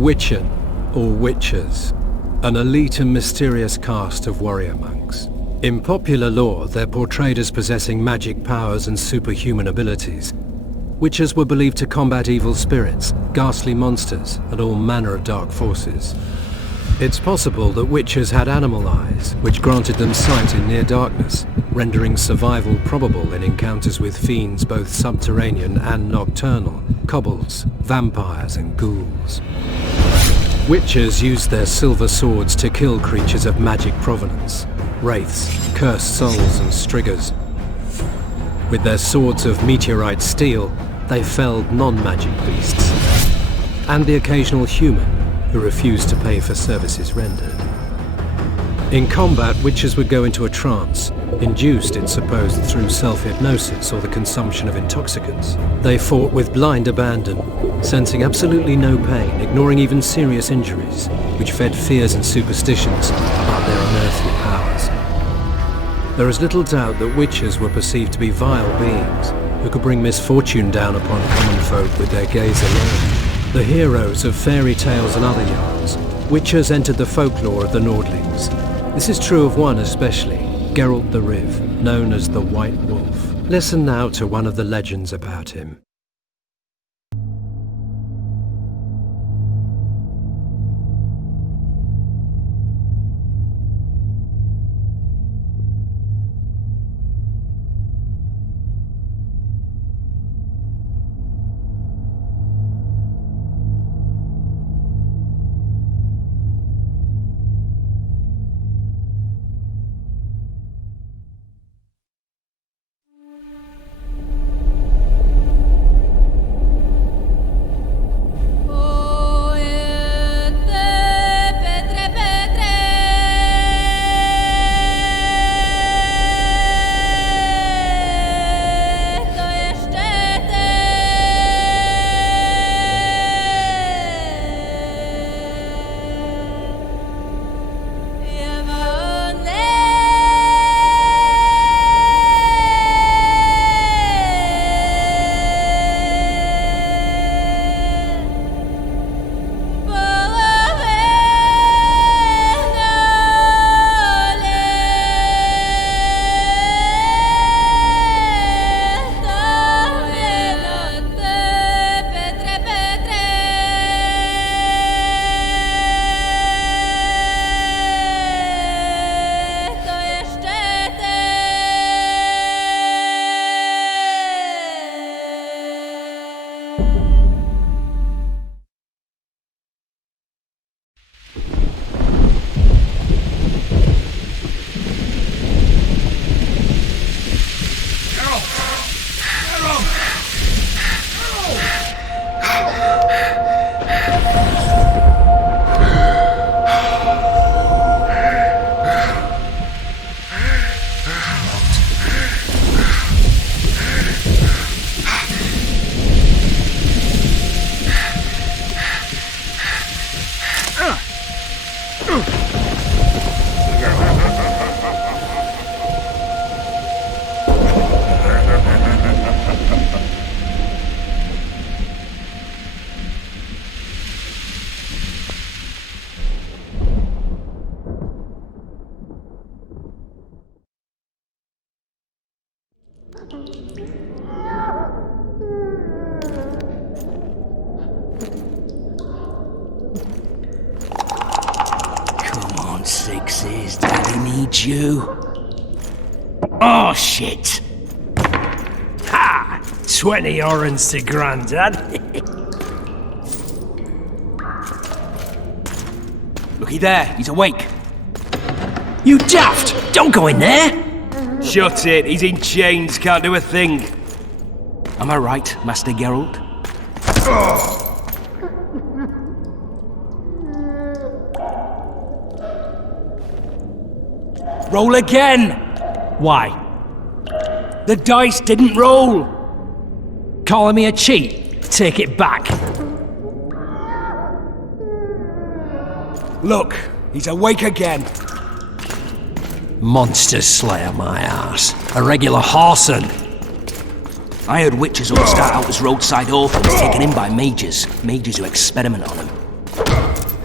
Witchen, or Witchers, an elite and mysterious caste of warrior monks. In popular lore, they're portrayed as possessing magic powers and superhuman abilities. Witchers were believed to combat evil spirits, ghastly monsters, and all manner of dark forces. It's possible that Witchers had animal eyes, which granted them sight in near darkness, rendering survival probable in encounters with fiends both subterranean and nocturnal, kobolds, vampires, and ghouls. Witchers used their silver swords to kill creatures of magic provenance, wraiths, cursed souls, and striggers. With their swords of meteorite steel, they felled non-magic beasts, and the occasional human who refused to pay for services rendered. In combat, Witchers would go into a trance, induced, it's supposed, through self-hypnosis or the consumption of intoxicants. They fought with blind abandon, sensing absolutely no pain, ignoring even serious injuries, which fed fears and superstitions about their unearthly powers. There is little doubt that Witchers were perceived to be vile beings who could bring misfortune down upon common folk with their gaze alone. The heroes of fairy tales and other yarns, Witchers entered the folklore of the Nordlings. This is true of one especially, Geralt the Riv, known as the White Wolf. Listen now to one of the legends about him. Sixes, Daddy needs you. Oh, shit. Ha! 20 orens to Grandad. Looky there, he's awake. You daft! Don't go in there! Shut it, he's in chains, can't do a thing. Am I right, Master Geralt? Roll again! Why? The dice didn't roll! Calling me a cheat? Take it back. Look, he's awake again. Monster Slayer, my ass. A regular whoreson. I heard witches all start out as roadside orphans taken in by mages. Mages who experiment on them.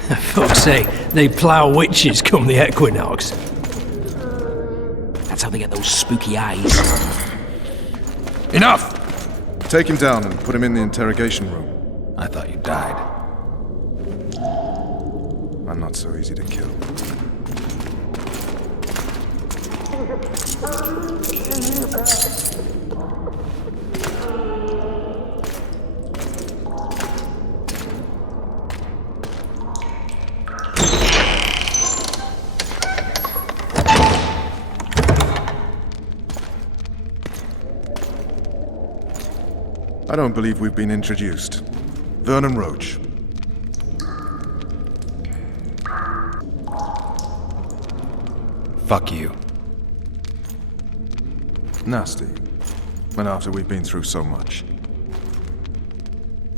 Fuck's sake, they plough witches come the equinox. That's how they get those spooky eyes. Enough! Take him down and put him in the interrogation room. I thought you died. I'm not so easy to kill. I don't believe we've been introduced. Vernon Roach. Fuck you. Nasty. And after we've been through so much.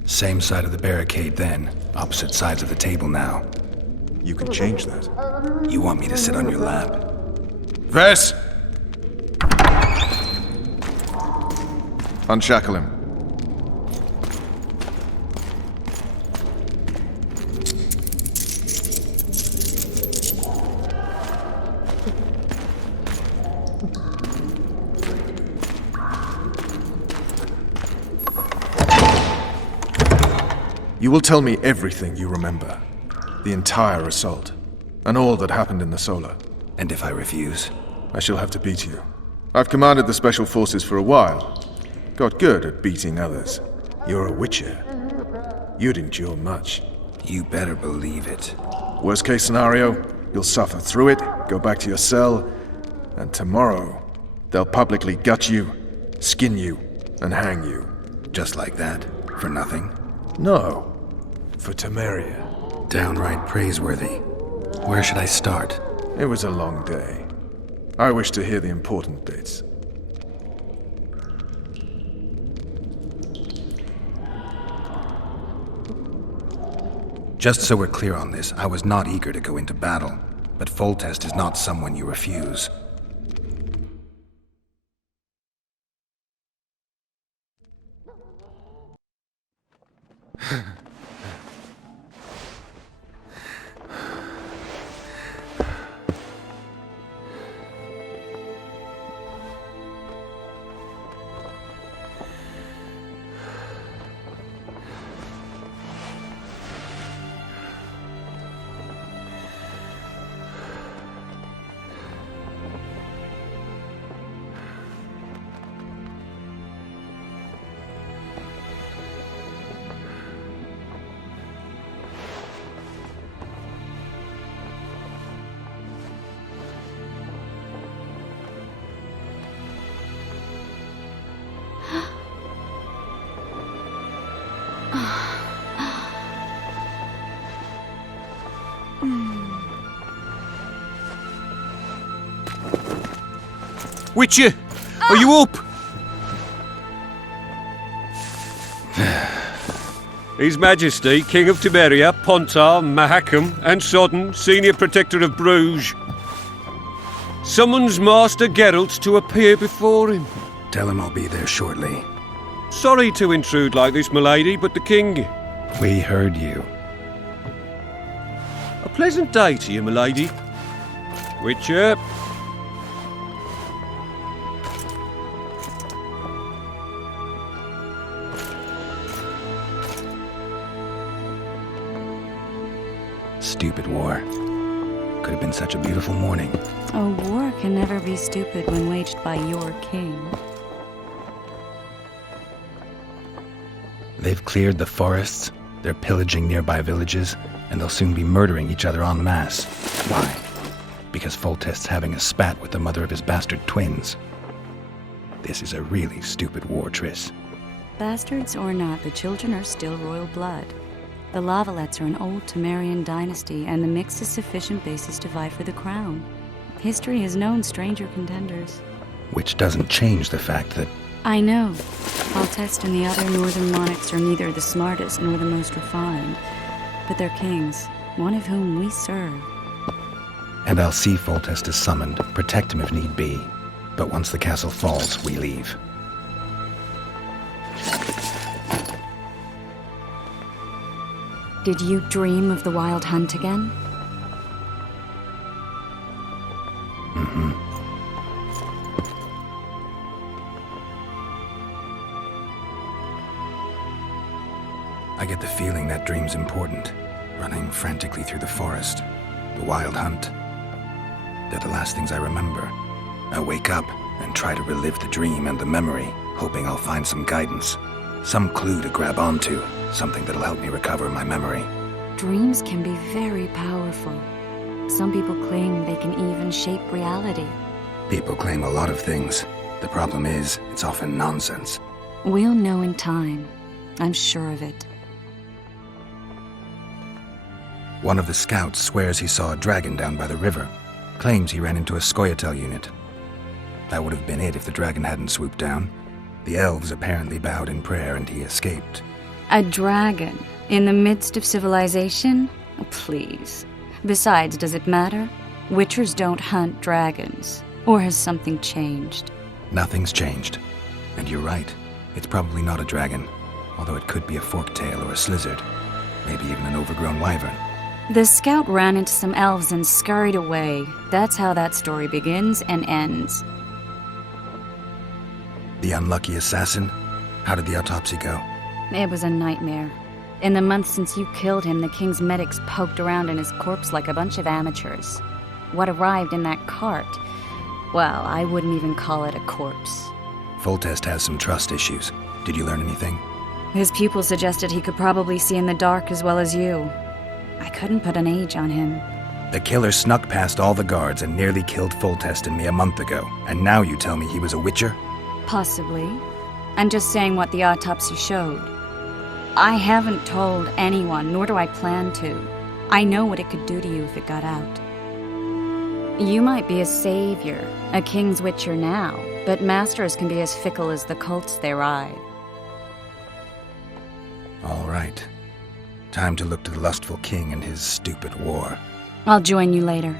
Same side of the barricade then. Opposite sides of the table now. You can change that. You want me to sit on your lap? Ves! Unshackle him. You will tell me everything you remember. The entire assault. And all that happened in the Solar. And if I refuse? I shall have to beat you. I've commanded the Special Forces for a while. Got good at beating others. You're a Witcher. You'd endure much. You better believe it. Worst case scenario, you'll suffer through it, go back to your cell, and tomorrow, they'll publicly gut you, skin you, and hang you. Just like that? For nothing? No. For Temeria. Downright praiseworthy. Where should I start? It was a long day. I wish to hear the important bits. Just so we're clear on this, I was not eager to go into battle, but Foltest is not someone you refuse. Witcher, are you up? His Majesty, King of Temeria, Pontar, Mahakam, and Sodden, Senior Protector of Bruges, summons Master Geralt to appear before him. Tell him I'll be there shortly. Sorry to intrude like this, milady, but the King... We heard you. A pleasant day to you, milady. Witcher... Stupid war. Could have been such a beautiful morning. A war can never be stupid when waged by your king. They've cleared the forests, they're pillaging nearby villages, and they'll soon be murdering each other en masse. Why? Because Foltest's having a spat with the mother of his bastard twins. This is a really stupid war, Triss. Bastards or not, the children are still royal blood. The Valettes are an old Temerian dynasty, and the mix is sufficient basis to vie for the crown. History has known stranger contenders. Which doesn't change the fact that... I know. Foltest and the other northern monarchs are neither the smartest nor the most refined, but they're kings, one of whom we serve. And I'll see Foltest is summoned, protect him if need be. But once the castle falls, we leave. Did you dream of the wild hunt again? I get the feeling that dream's important. Running frantically through the forest. The wild hunt. They're the last things I remember. I wake up and try to relive the dream and the memory, hoping I'll find some guidance. Some clue to grab onto. Something that'll help me recover my memory. Dreams can be very powerful. Some people claim they can even shape reality. People claim a lot of things. The problem is, it's often nonsense. We'll know in time. I'm sure of it. One of the scouts swears he saw a dragon down by the river. Claims he ran into a Sqotch unit. That would have been it if the dragon hadn't swooped down. The elves apparently bowed in prayer and he escaped. A dragon? In the midst of civilization? Oh, please. Besides, does it matter? Witchers don't hunt dragons. Or has something changed? Nothing's changed. And you're right. It's probably not a dragon. Although it could be a forktail or a slizzard. Maybe even an overgrown wyvern. The scout ran into some elves and scurried away. That's how that story begins and ends. The unlucky assassin? How did the autopsy go? It was a nightmare. In the months since you killed him, the king's medics poked around in his corpse like a bunch of amateurs. What arrived in that cart? Well, I wouldn't even call it a corpse. Foltest has some trust issues. Did you learn anything? His pupils suggested he could probably see in the dark as well as you. I couldn't put an age on him. The killer snuck past all the guards and nearly killed Foltest and me a month ago. And now you tell me he was a witcher? Possibly. I'm just saying what the autopsy showed. I haven't told anyone, nor do I plan to. I know what it could do to you if it got out. You might be a savior, a king's witcher now, but masters can be as fickle as the colts they ride. All right. Time to look to the lustful king and his stupid war. I'll join you later.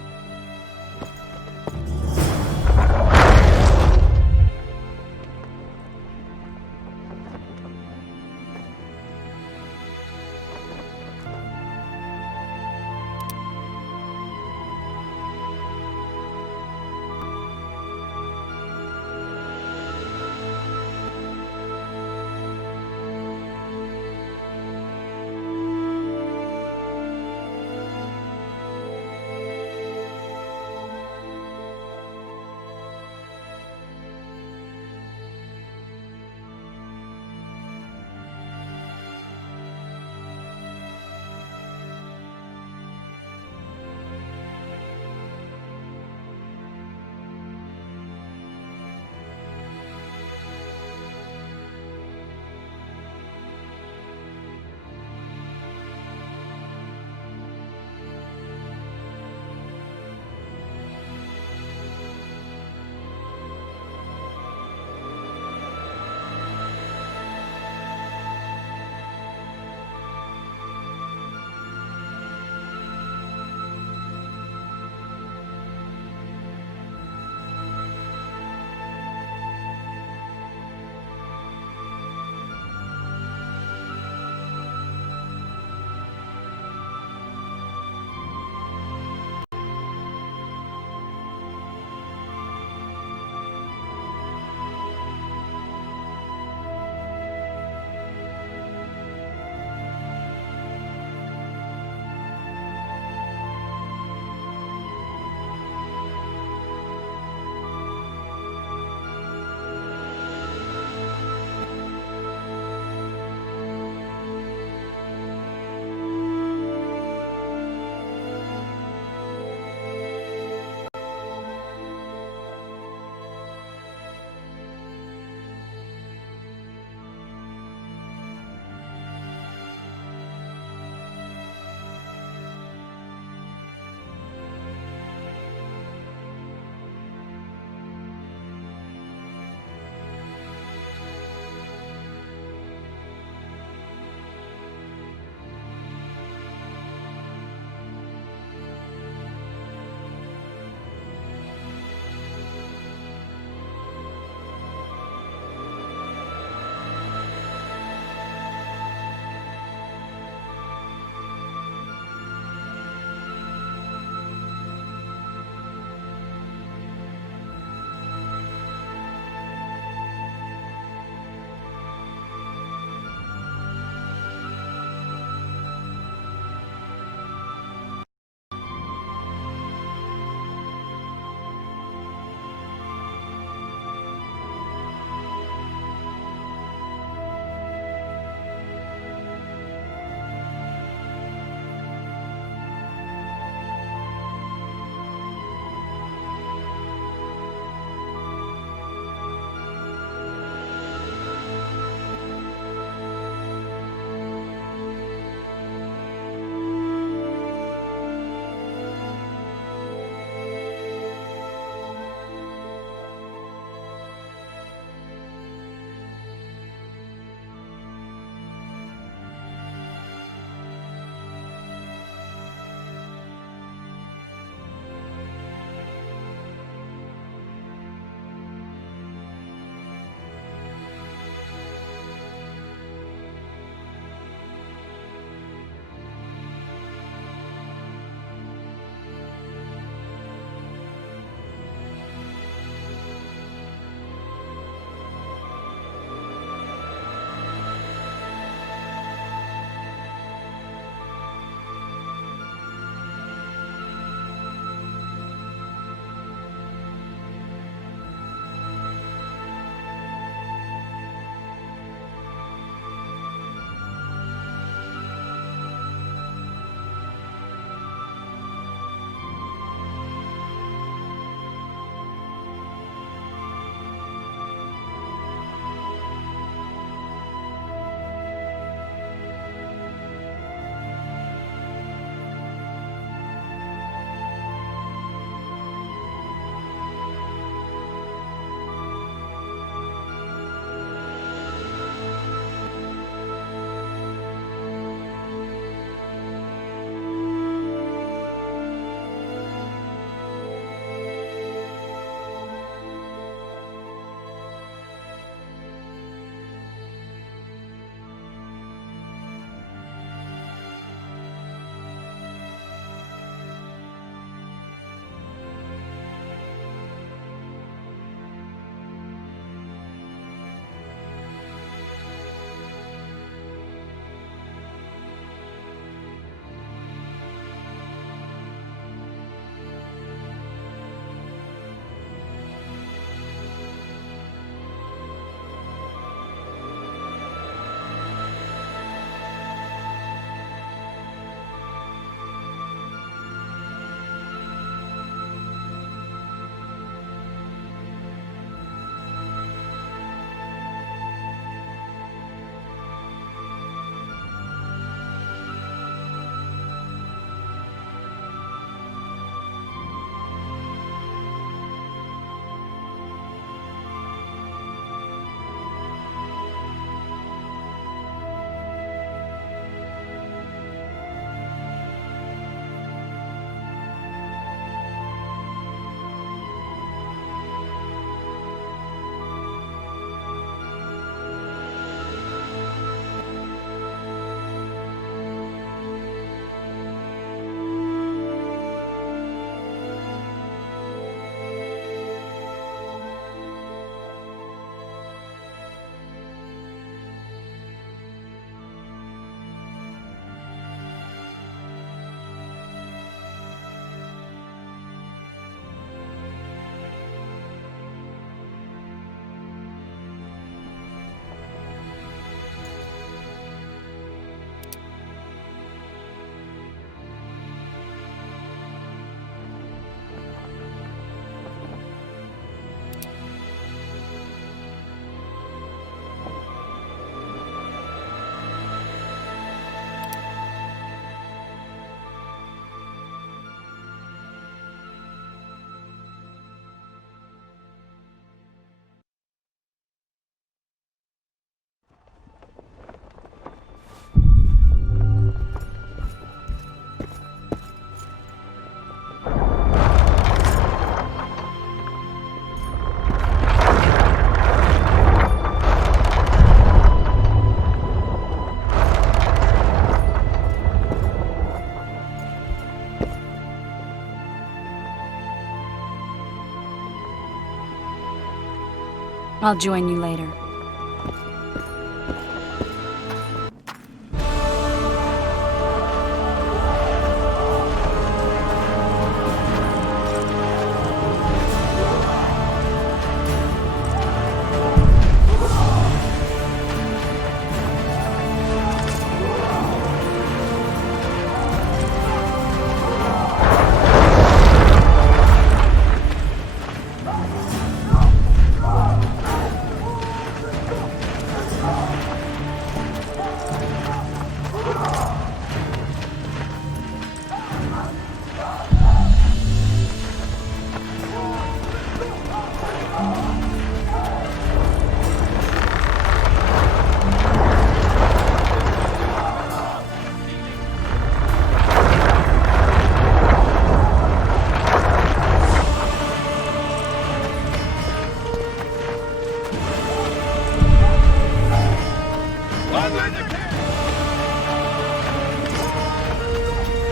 I'll join you later.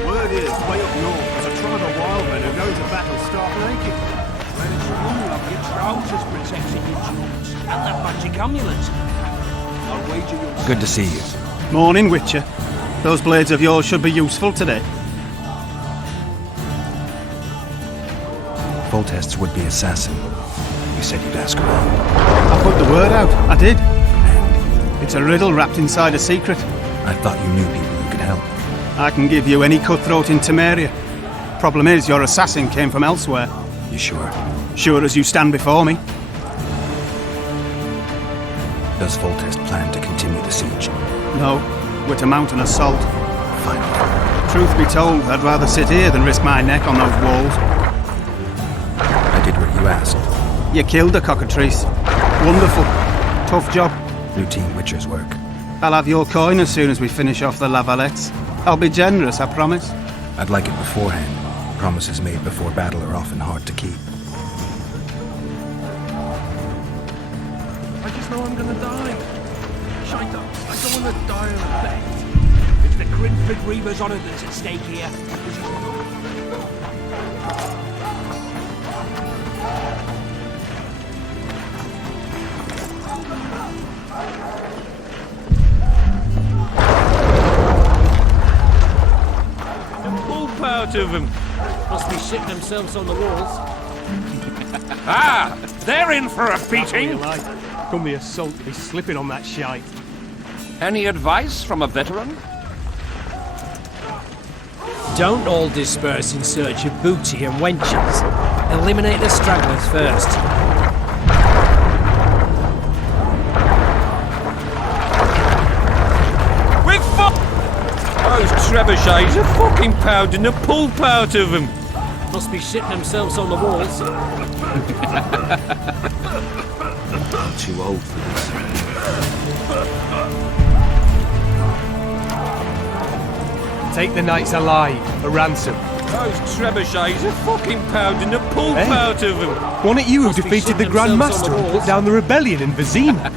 Word is, way up north, there's a tribe of wild men who go into battle stark naked. Well, it's you of your trousers protecting your jewels and that magic amulet. I'll wager you'll... Good to see you. Morning, Witcher. Those blades of yours should be useful today. Foltest's would-be assassin. You said you'd ask around. I put the word out. I did. It's a riddle wrapped inside a secret. I thought you knew people who could help. I can give you any cutthroat in Temeria. Problem is, your assassin came from elsewhere. You sure? Sure as you stand before me. Does Foltest plan to continue the siege? No, we're to mount an assault. Fine. Truth be told, I'd rather sit here than risk my neck on those walls. I did what you asked. You killed the cockatrice. Wonderful. Tough job. Routine Witcher's work. I'll have your coin as soon as we finish off the Valettes. I'll be generous, I promise. I'd like it beforehand. Promises made before battle are often hard to keep. I just know I'm gonna die. Shite up. I don't wanna die of effect. It's the Grimford Reaver's honour that's at stake here. Out of them. Must be shitting themselves on the walls. Ah! They're in for a beating! Come the assault, be slipping on that shite. Any advice from a veteran? Don't all disperse in search of booty and wenches. Eliminate the stragglers first. Those trebuchets are fucking pounding the pulp out of them. Must be shitting themselves on the walls. Too old for this. Take the knights alive for ransom. Those trebuchets are fucking pounding the pulp out of them. Wasn't it you who Must be defeated the shitting Grand themselves on Master the and put walls. down the rebellion in Vizima?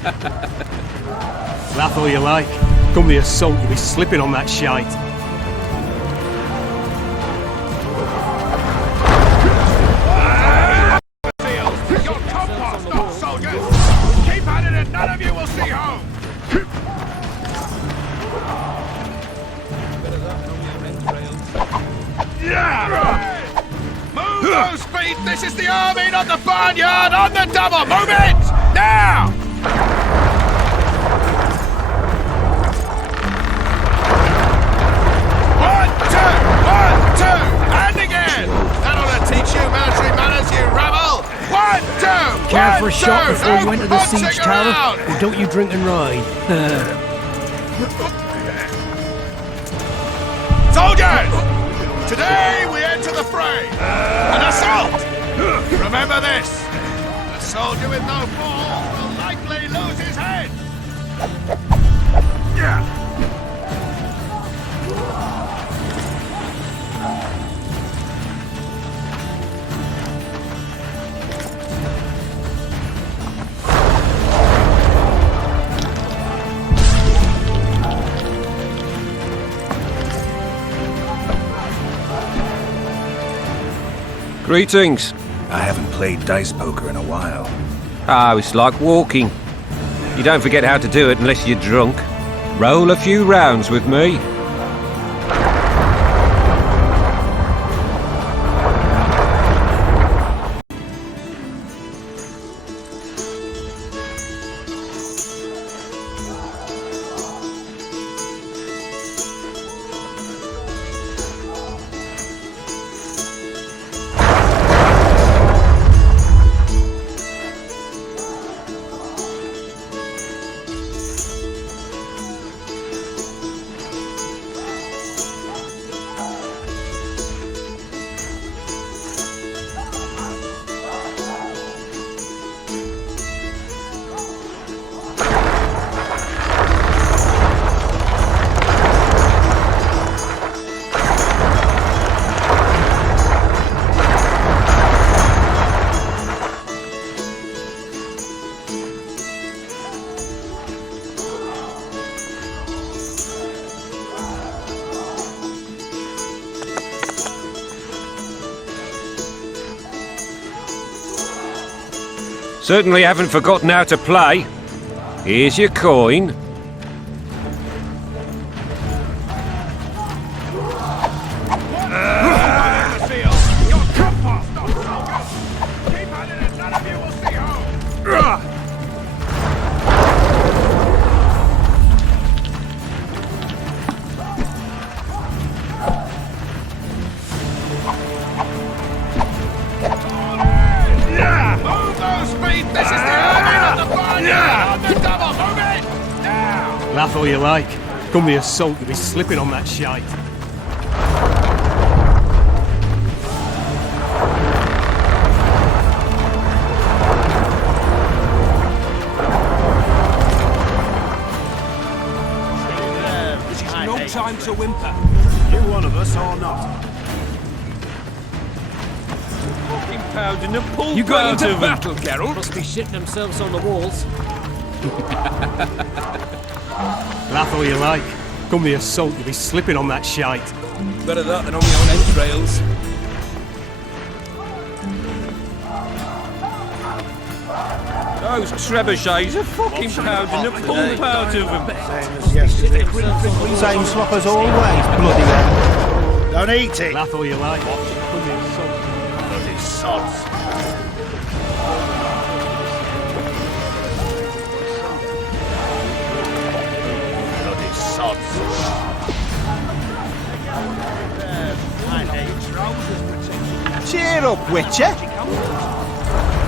Laugh all you like. Come the assault, you'll be slipping on that shite. Your compass, not soldiers! Keep at it and none of you will see home! Yeah! Move those feet! This is the army, not the barnyard! On the double! Move it! Now! One, two! And again! That ought to teach you military manners, you rabble! 1, 2! Care for a 1, shot 2, before you enter the punching siege tower? around. Or don't you drink and ride? Soldiers! Today we enter the fray! An assault! Remember this! A soldier with no balls will likely lose his head! Yeah! Greetings. I haven't played dice poker in a while. Oh, it's like walking. You don't forget how to do it unless you're drunk. Roll a few rounds with me. Certainly haven't forgotten how to play. Here's your coin. Laugh all you like. Come the assault, you'll be slipping on that shite. This is no time to whimper. You one of us or not? Fucking pounding the pull. You got into of battle, Geralt? Must be shitting themselves on the walls. Laugh all you like. Come the assault, you'll be slipping on that shite. Better that than on my own entrails. Those trebuchets are fucking pounding the pull out of them. Same slop as always, bloody hell. Don't eat it. Laugh all you like. Come the assault. Bloody sods. Bloody sods. Cheer up, Witcher.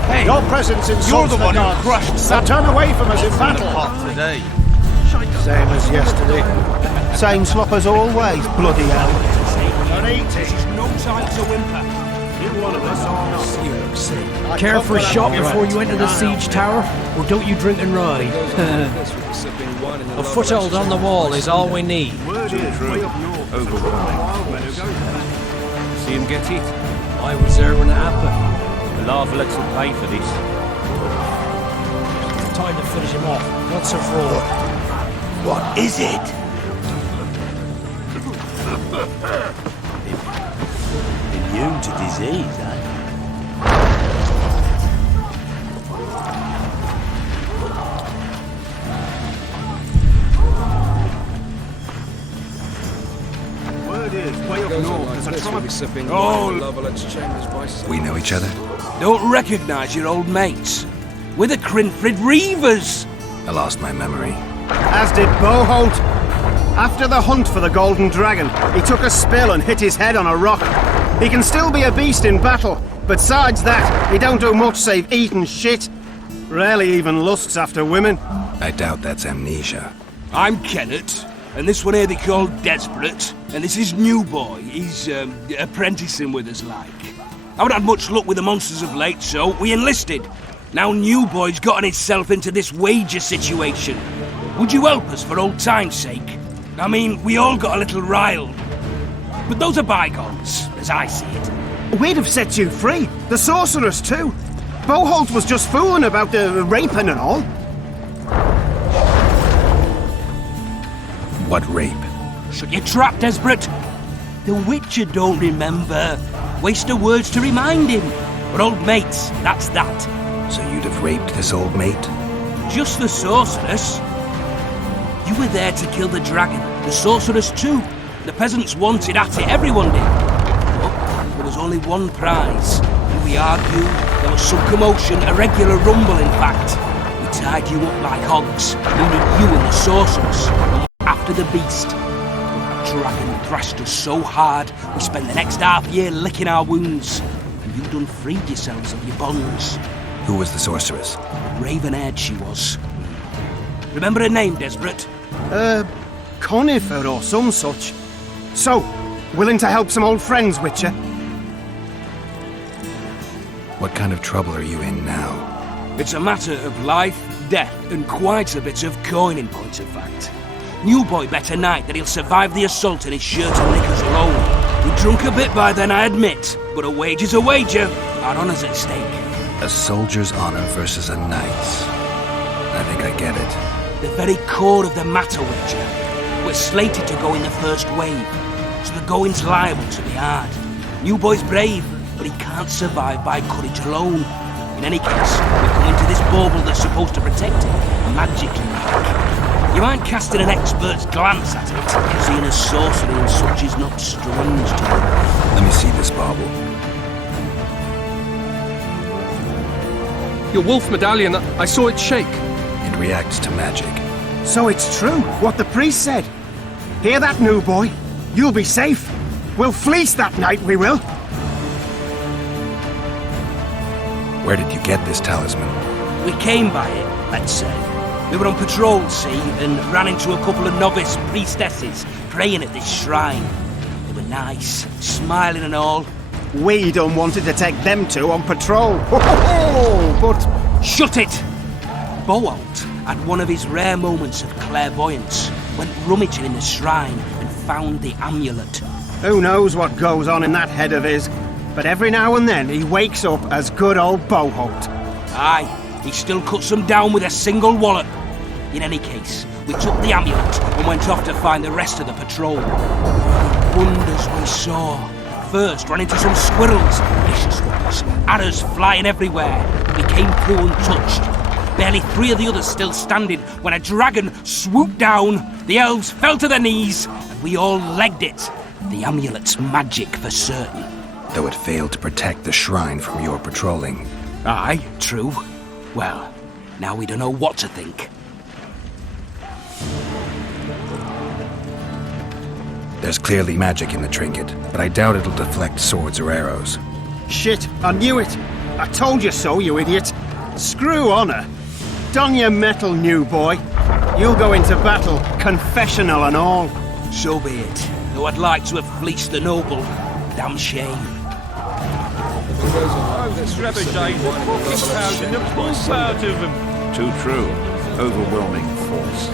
Hey, your presence insults You're the one who gods. crushed Now turn away from us in battle. today. Same as yesterday. Same slop as always, bloody hell. Don't eat it. This is no time to whimper. You one of us or not? Care for a shot before you enter the siege tower? Or don't you drink and ride? A foothold on the wall is all we need. Word is way up north. See him get it? I was there when it happened. The Valettes will pay for this. Time to finish him off, once and for all. What is it? Immune to disease, eh? Word is, way up north, there's a tribe. We know each other? Don't recognise your old mates. We're the Crinfrid Reavers. I lost my memory. As did Boholt. After the hunt for the Golden Dragon, he took a spill and hit his head on a rock. He can still be a beast in battle, but besides that, he don't do much save eat and shit. Rarely even lusts after women. I doubt that's amnesia. I'm Kenneth, and this one here they call Desperate, and this is New Boy. He's apprenticing with us, like. I haven't had much luck with the monsters of late, so we enlisted. Now New Boy's gotten himself into this wager situation. Would you help us for old time's sake? I mean, we all got a little riled. But those are bygones, as I see it. We'd have set you free. The sorceress too. Boholt was just fooling about the raping and all. What rape? Shut your trap, Desperate. The Witcher don't remember. Waste of words to remind him. But old mates, that's that. So you'd have raped this old mate? Just the sorceress. You were there to kill the dragon. The sorceress too. The peasants wanted at it, everyone did. But there was only one prize. We argued, there was some commotion, a regular rumble in fact. We tied you up like hogs, meaning you and the sorceress, after the beast. The dragon thrashed us so hard, we spent the next half year licking our wounds. And you done freed yourselves of your bonds. Who was the sorceress? Raven-haired she was. Remember her name, Desperate? Conifer or some such. So, willing to help some old friends, Witcher? What kind of trouble are you in now? It's a matter of life, death, and quite a bit of coin in point of fact. New boy bet tonight that he'll survive the assault in his shirt and knickers alone. We drunk a bit by then, I admit, but a wager's a wager. Our honour's at stake. A soldier's honor versus a knight's. I think I get it. The very core of the matter, Witcher. We're slated to go in the first wave, so the going's liable to be hard. New boy's brave, but he can't survive by courage alone. In any case, we're coming to this bauble that's supposed to protect him, magically like. You mind casting an expert's glance at it, seeing as sorcery and such is not strange to him? Let me see this bauble. Your wolf medallion, I saw it shake. It reacts to magic. So it's true, what the priest said. Hear that, new boy? You'll be safe. We'll fleece that night, we will. Where did you get this talisman? We came by it, let's say. We were on patrol, see, and ran into a couple of novice priestesses praying at this shrine. They were nice, smiling and all. We done wanted to take them two on patrol. But... Shut it! Boalt had one of his rare moments of clairvoyance, went rummaging in the shrine and found the amulet. Who knows what goes on in that head of his, but every now and then he wakes up as good old Boholt. Aye, he still cuts them down with a single wallet. In any case, we took the amulet and went off to find the rest of the patrol. Wonders we saw. First ran into some squirrels, vicious ones, arrows flying everywhere. We came through untouched. Barely 3 of the others still standing when a dragon swooped down. The elves fell to their knees, and we all legged it. The amulet's magic for certain. Though it failed to protect the shrine from your patrolling. Aye, true. Well, now we don't know what to think. There's clearly magic in the trinket, but I doubt it'll deflect swords or arrows. Shit, I knew it. I told you so, you idiot. Screw honor. Don your metal, new boy. You'll go into battle, confessional and all. So be it. Though I'd like to have fleeced the noble. Damn shame. Oh, the trebuchet, fucking pounding the pulse out of them. Too true. Overwhelming force.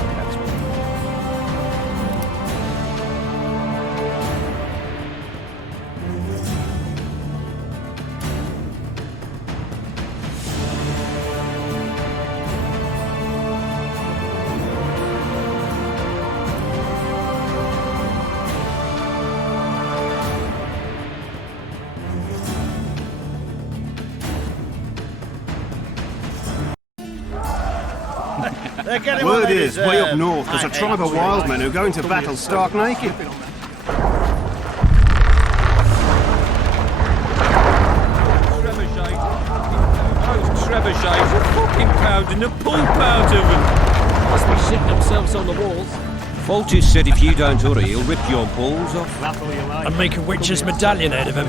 Word is, way up north, there's a tribe of wild men who go into battle stark naked. Trebuchets are fucking pounding the pulp out of them. Must be shitting themselves on the walls. Foltest said if you don't hurry, he'll rip your balls off. And make a witch's medallion out of him.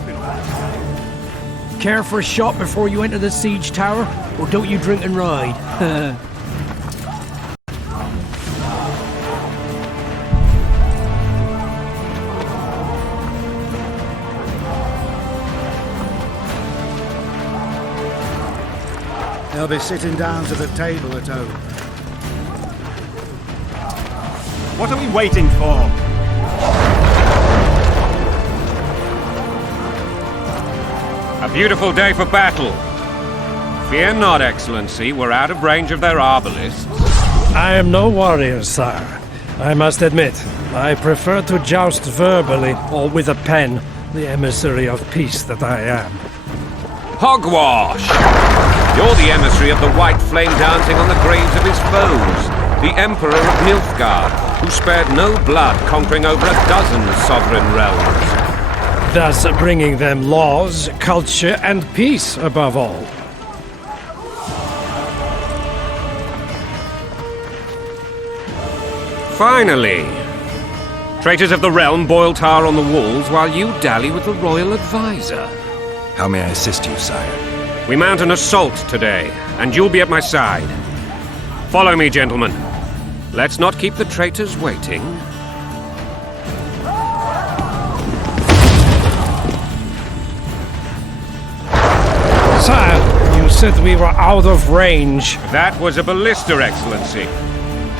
Care for a shot before you enter the siege tower? Or don't you drink and ride? They'll be sitting down to the table at home. What are we waiting for? A beautiful day for battle. Fear not, Excellency, we're out of range of their arbalists. I am no warrior, sire. I must admit, I prefer to joust verbally or with a pen, the emissary of peace that I am. Hogwash! You're the emissary of the white flame dancing on the graves of his foes. The Emperor of Nilfgaard, who spared no blood conquering over a dozen sovereign realms. Thus bringing them laws, culture, and peace above all. Finally! Traitors of the realm boil tar on the walls while you dally with the royal advisor. How may I assist you, sire? We mount an assault today, and you'll be at my side. Follow me, gentlemen. Let's not keep the traitors waiting. Sire, you said we were out of range. That was a ballista, Excellency.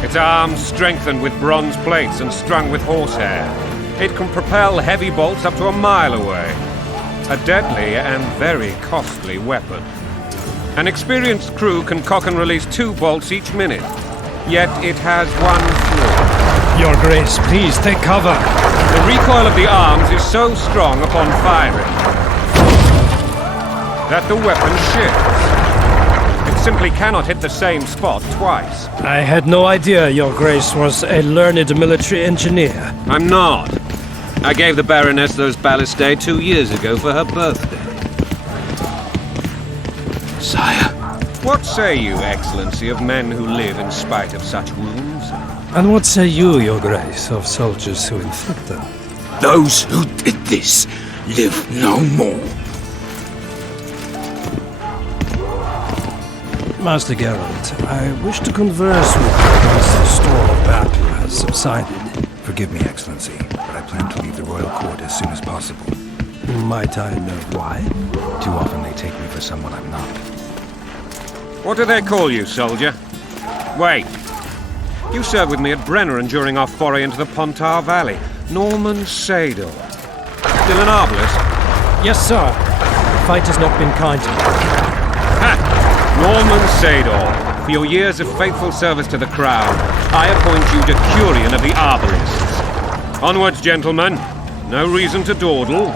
Its arms strengthened with bronze plates and strung with horsehair. It can propel heavy bolts up to a mile away. A deadly and very costly weapon. An experienced crew can cock and release 2 bolts each minute. Yet it has one flaw. Your Grace, please take cover. The recoil of the arms is so strong upon firing that the weapon shifts. It simply cannot hit the same spot twice. I had no idea Your Grace was a learned military engineer. I'm not. I gave the Baroness those ballistae 2 years ago for her birthday. Sire. What say you, Excellency, of men who live in spite of such wounds? And what say you, Your Grace, of soldiers who inflict them? Those who did this live no more. Master Geralt, I wish to converse with you once the storm of battle has subsided. Forgive me, Excellency, but I plan to leave the royal court as soon as possible. Might I know why? Too often they take me for someone I'm not. What do they call you, soldier? Wait. You served with me at Brenneran during our foray into the Pontar Valley. Norman Sador. Still an arbalist? Yes, sir. The fight has not been kind to me. Ha! Norman Sador, for your years of faithful service to the crown, I appoint you Decurion of the Arbalists. Onwards, gentlemen. No reason to dawdle.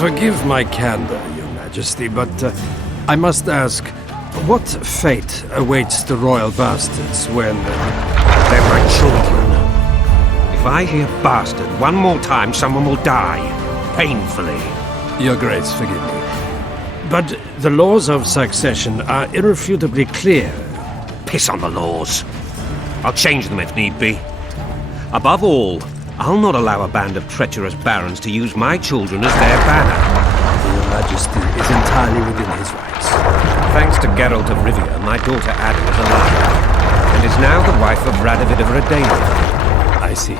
Forgive my candor, Your Majesty, but I must ask, what fate awaits the royal bastards when they're my children? If I hear bastard one more time, someone will die. Painfully. Your Grace, forgive me. But the laws of succession are irrefutably clear. Piss on the laws. I'll change them if need be. Above all, I'll not allow a band of treacherous barons to use my children as their banner. Your Majesty is entirely within his rights. Thanks to Geralt of Rivia, my daughter Ada is alive, and is now the wife of Radovid of Redania. I see.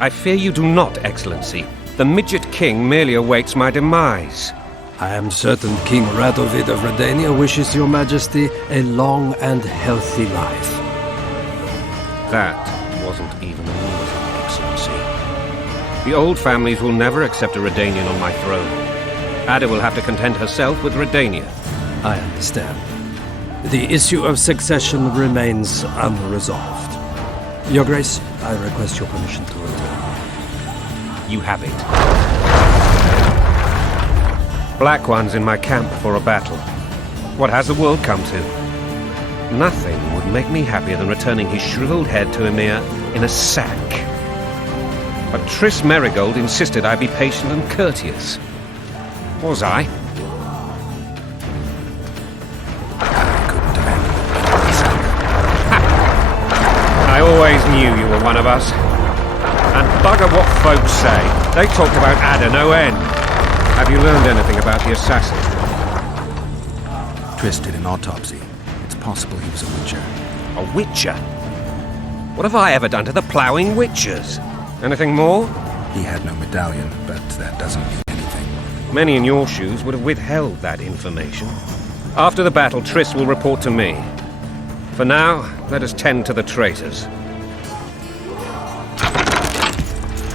I fear you do not, Excellency. The midget king merely awaits my demise. I am certain King Radovid of Redania wishes Your Majesty a long and healthy life. That wasn't even amusing, Excellency. The old families will never accept a Redanian on my throne. Ada will have to content herself with Redania. I understand. The issue of succession remains unresolved. Your Grace, I request your permission to return. You have it. Black One's in my camp for a battle. What has the world come to? Nothing would make me happier than returning his shriveled head to Emir in a sack. But Triss Merigold insisted I be patient and courteous. Was I? I always knew you were one of us. And bugger what folks say. They talked about Ada no end. Have you learned anything about the assassin? Triss did an autopsy. It's possible he was a witcher. A witcher? What have I ever done to the ploughing witchers? Anything more? He had no medallion, but that doesn't mean anything. Many in your shoes would have withheld that information. After the battle, Triss will report to me. For now, let us tend to the traitors.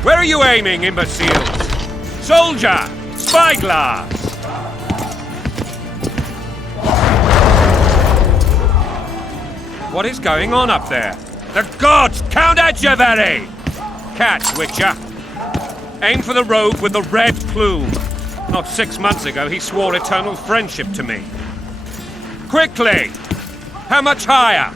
Where are you aiming, imbeciles? Soldier! spyglass! What is going on up there? The gods count at you, very! Catch, Witcher. Aim for the rogue with the red plume. Not 6 months ago, he swore eternal friendship to me. Quickly! How much higher?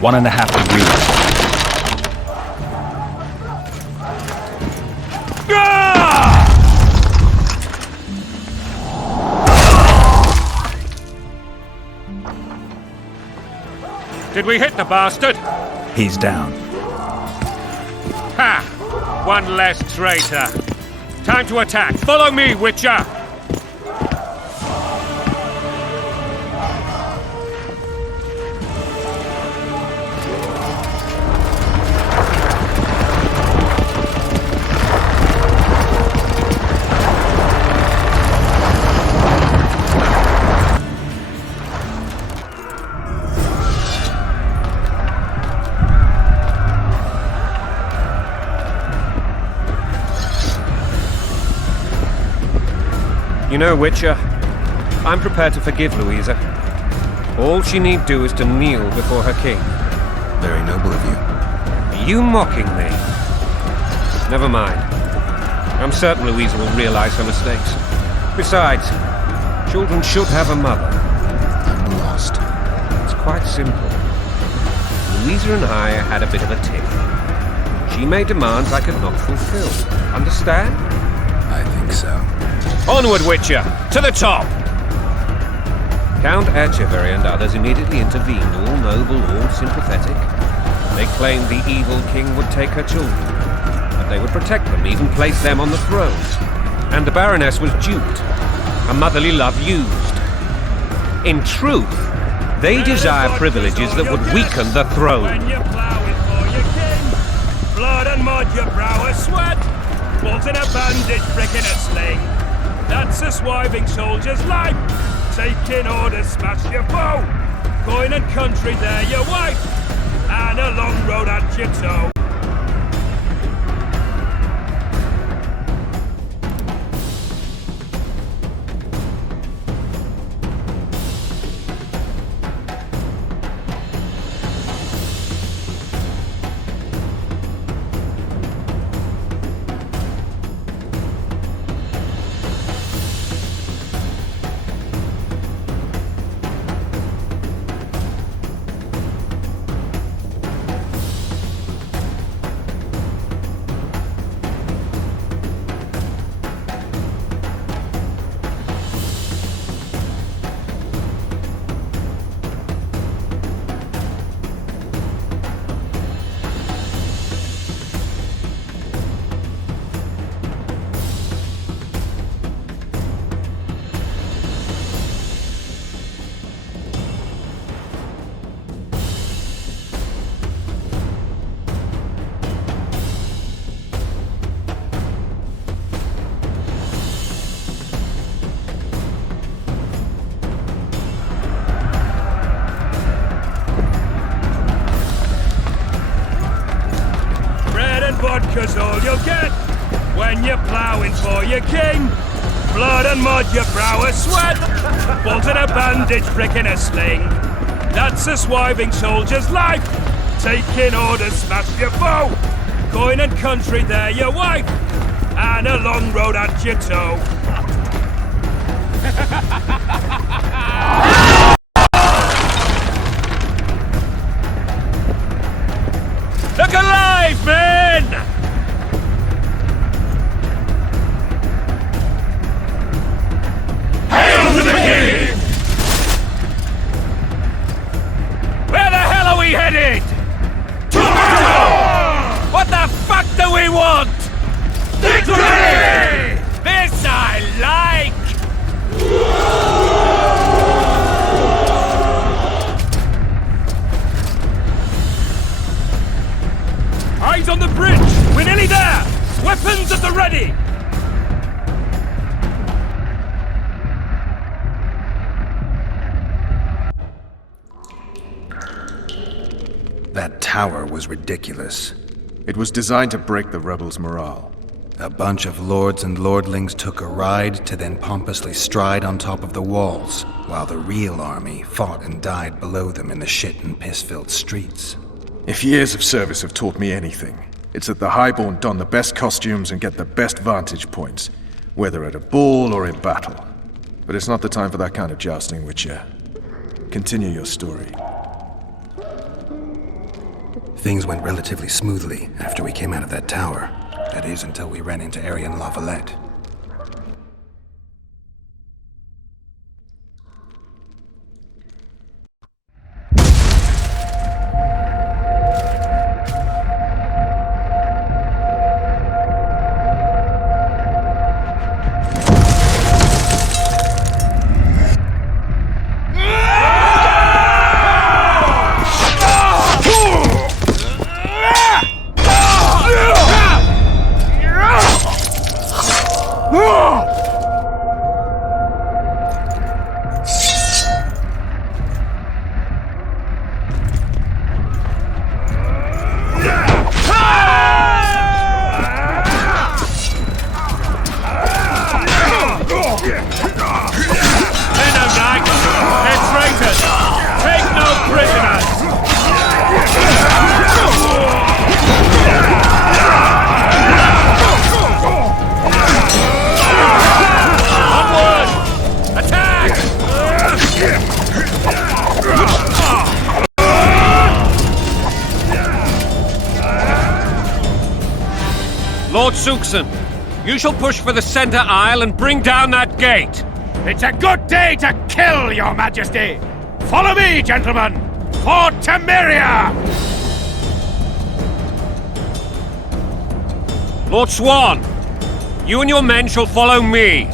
One and a half degrees. Did we hit the bastard? He's down. Ha! One less traitor. Time to attack. Follow me, Witcher! You know, Witcher, I'm prepared to forgive Louisa. All she need do is to kneel before her king. Very noble of you. Are you mocking me? Never mind. I'm certain Louisa will realize her mistakes. Besides, children should have a mother. I'm lost. It's quite simple. Louisa and I had a bit of a tiff. She made demands I could not fulfill. Understand? I think so. Onward, Witcher! To the top! Count Etcheverry and others immediately intervened, all noble, all sympathetic. They claimed the evil king would take her children, but they would protect them, even place them on the throne. And the Baroness was duped, her motherly love used. In truth, they desire privileges that would weaken the throne. When you're ploughing for your king, blood and mud, your brow a sweat, bolt in a bandage, brick in a sling. That's a swiving soldier's life. Taking orders, smash your foe. Coin and country, there your wife. And a long road at your toe. Vodka's all you'll get when you're ploughing for your king. Blood and mud, your brow a sweat, bolt in a bandage, prick in a sling. That's a swiving soldier's life. Taking orders, smash your foe. Coin and country, there your wife. And a long road at your toe. Look alive, men! Hail to the king! Where the hell are we headed? To battle! What the fuck do we want? Victory! This I like! Eyes on the bridge! We're nearly there! Weapons at the ready! That tower was ridiculous. It was designed to break the rebels' morale. A bunch of lords and lordlings took a ride to then pompously stride on top of the walls, while the real army fought and died below them in the shit and piss-filled streets. If years of service have taught me anything, it's that the Highborn don the best costumes and get the best vantage points, whether at a ball or in battle. But it's not the time for that kind of jousting, Witcher. Continue your story. Things went relatively smoothly after we came out of that tower. That is, until we ran into Aryan Valette. Lord Sqotch, you shall push for the center aisle and bring down that gate. It's a good day to kill, Your Majesty! Follow me, gentlemen! For Temeria! Lord Swan, you and your men shall follow me.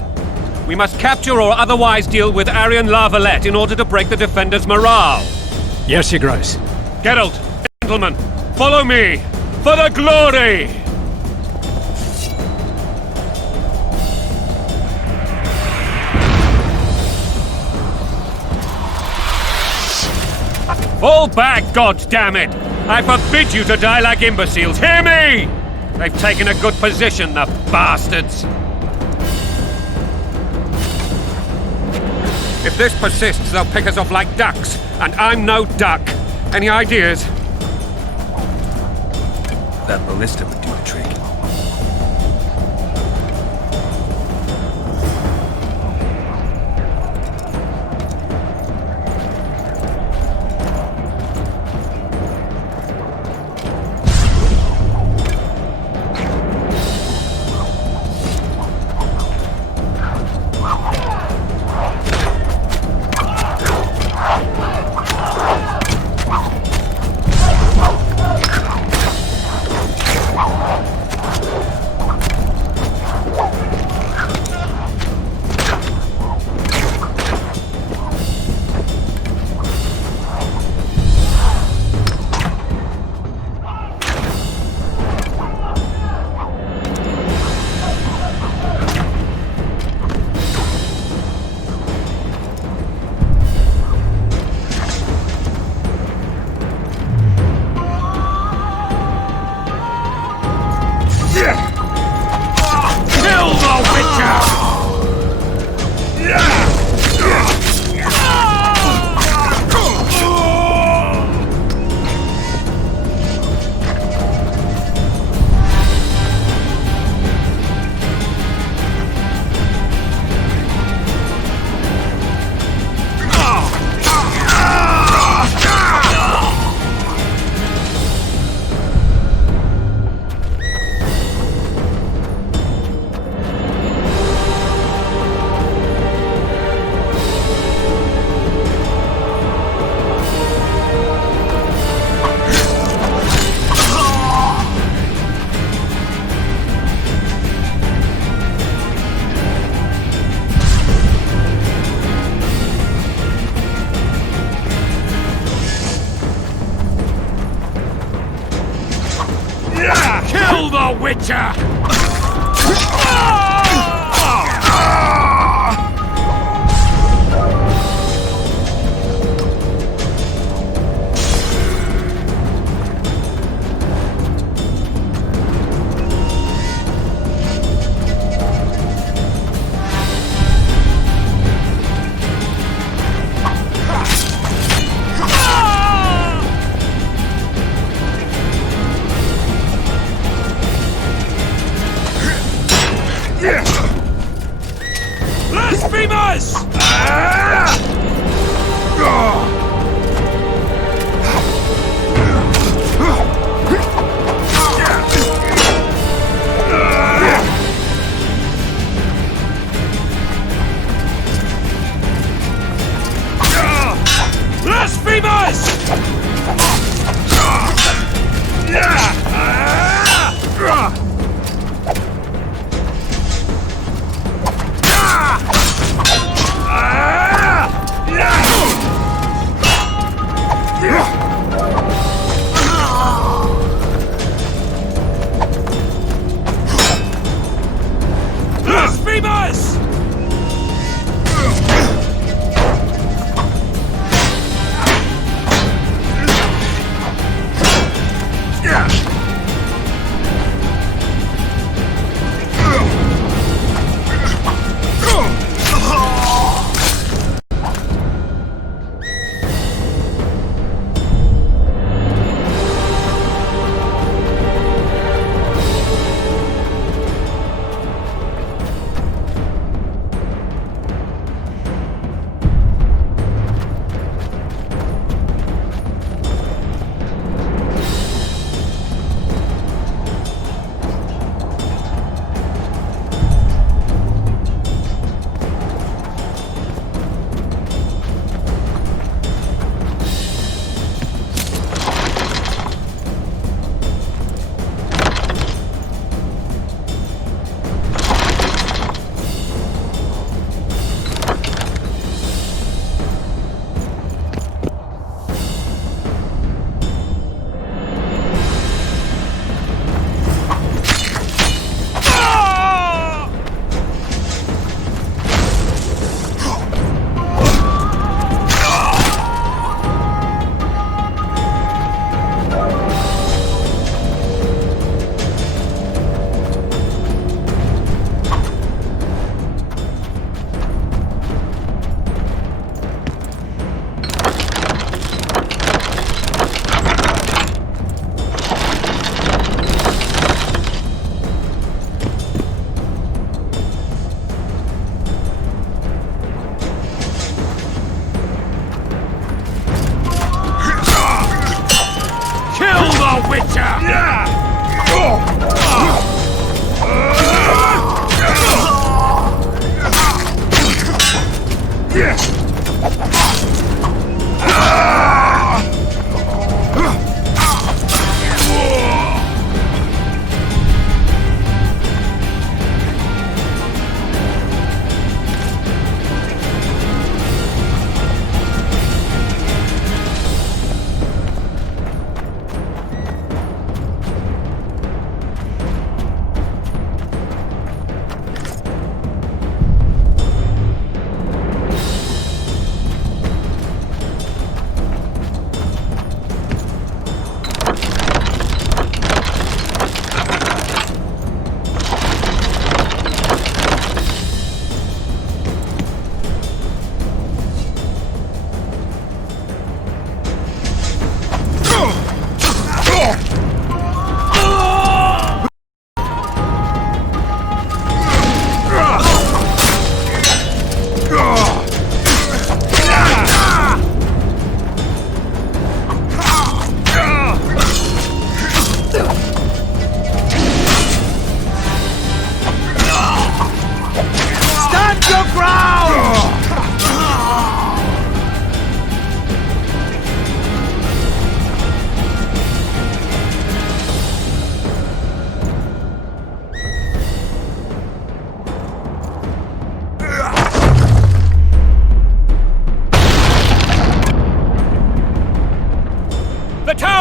We must capture or otherwise deal with Aryan Valette in order to break the defenders' morale. Yes, Your Grace. Geralt, gentlemen, follow me! For the glory! Fall back, goddammit! I forbid you to die like imbeciles, hear me! They've taken a good position, the bastards! If this persists, they'll pick us off like ducks, and I'm no duck. Any ideas? That ballista would do the trick. Kill the Witcher!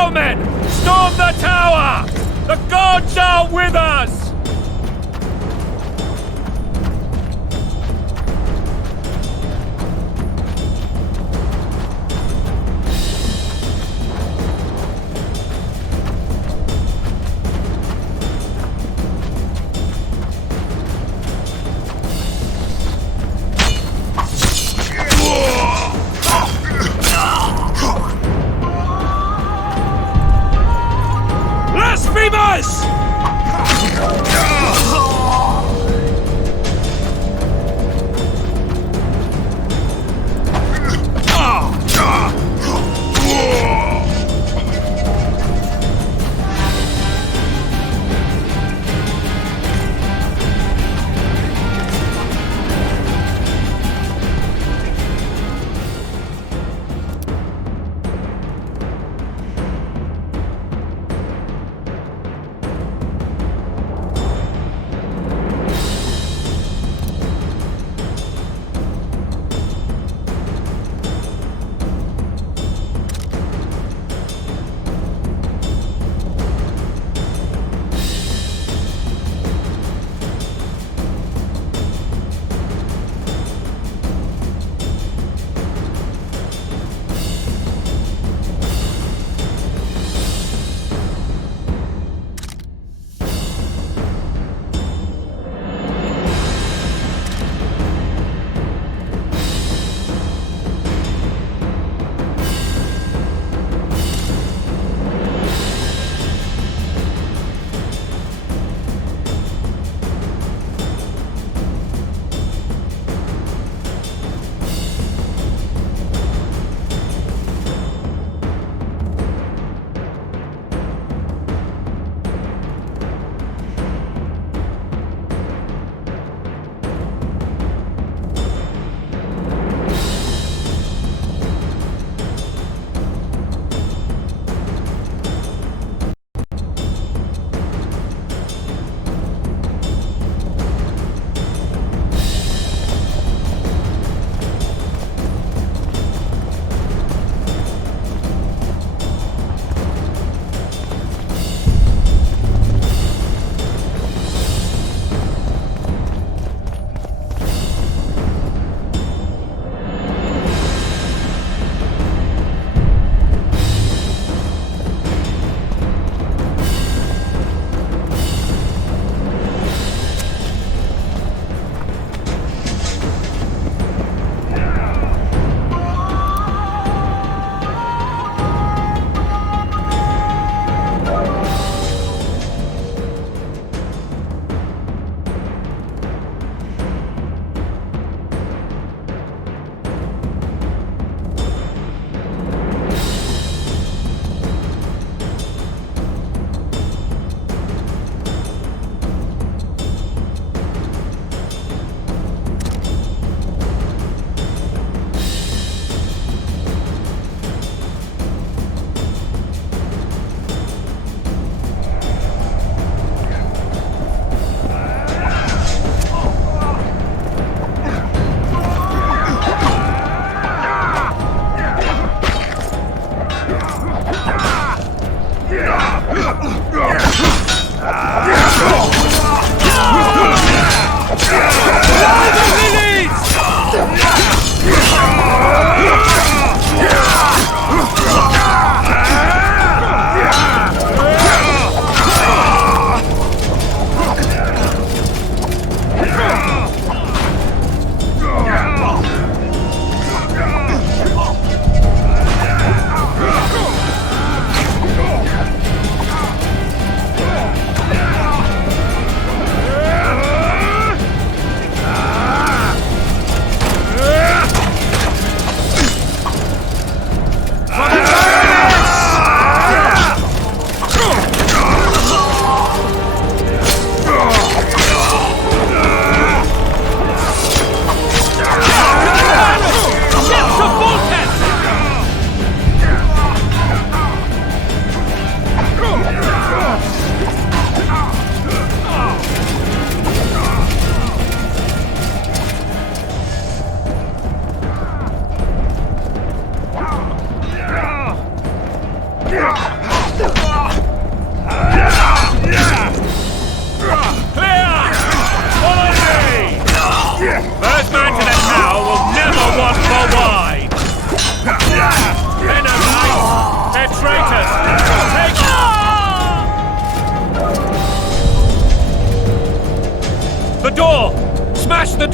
Bowmen! Storm the tower! The gods are with us! Blasphemous!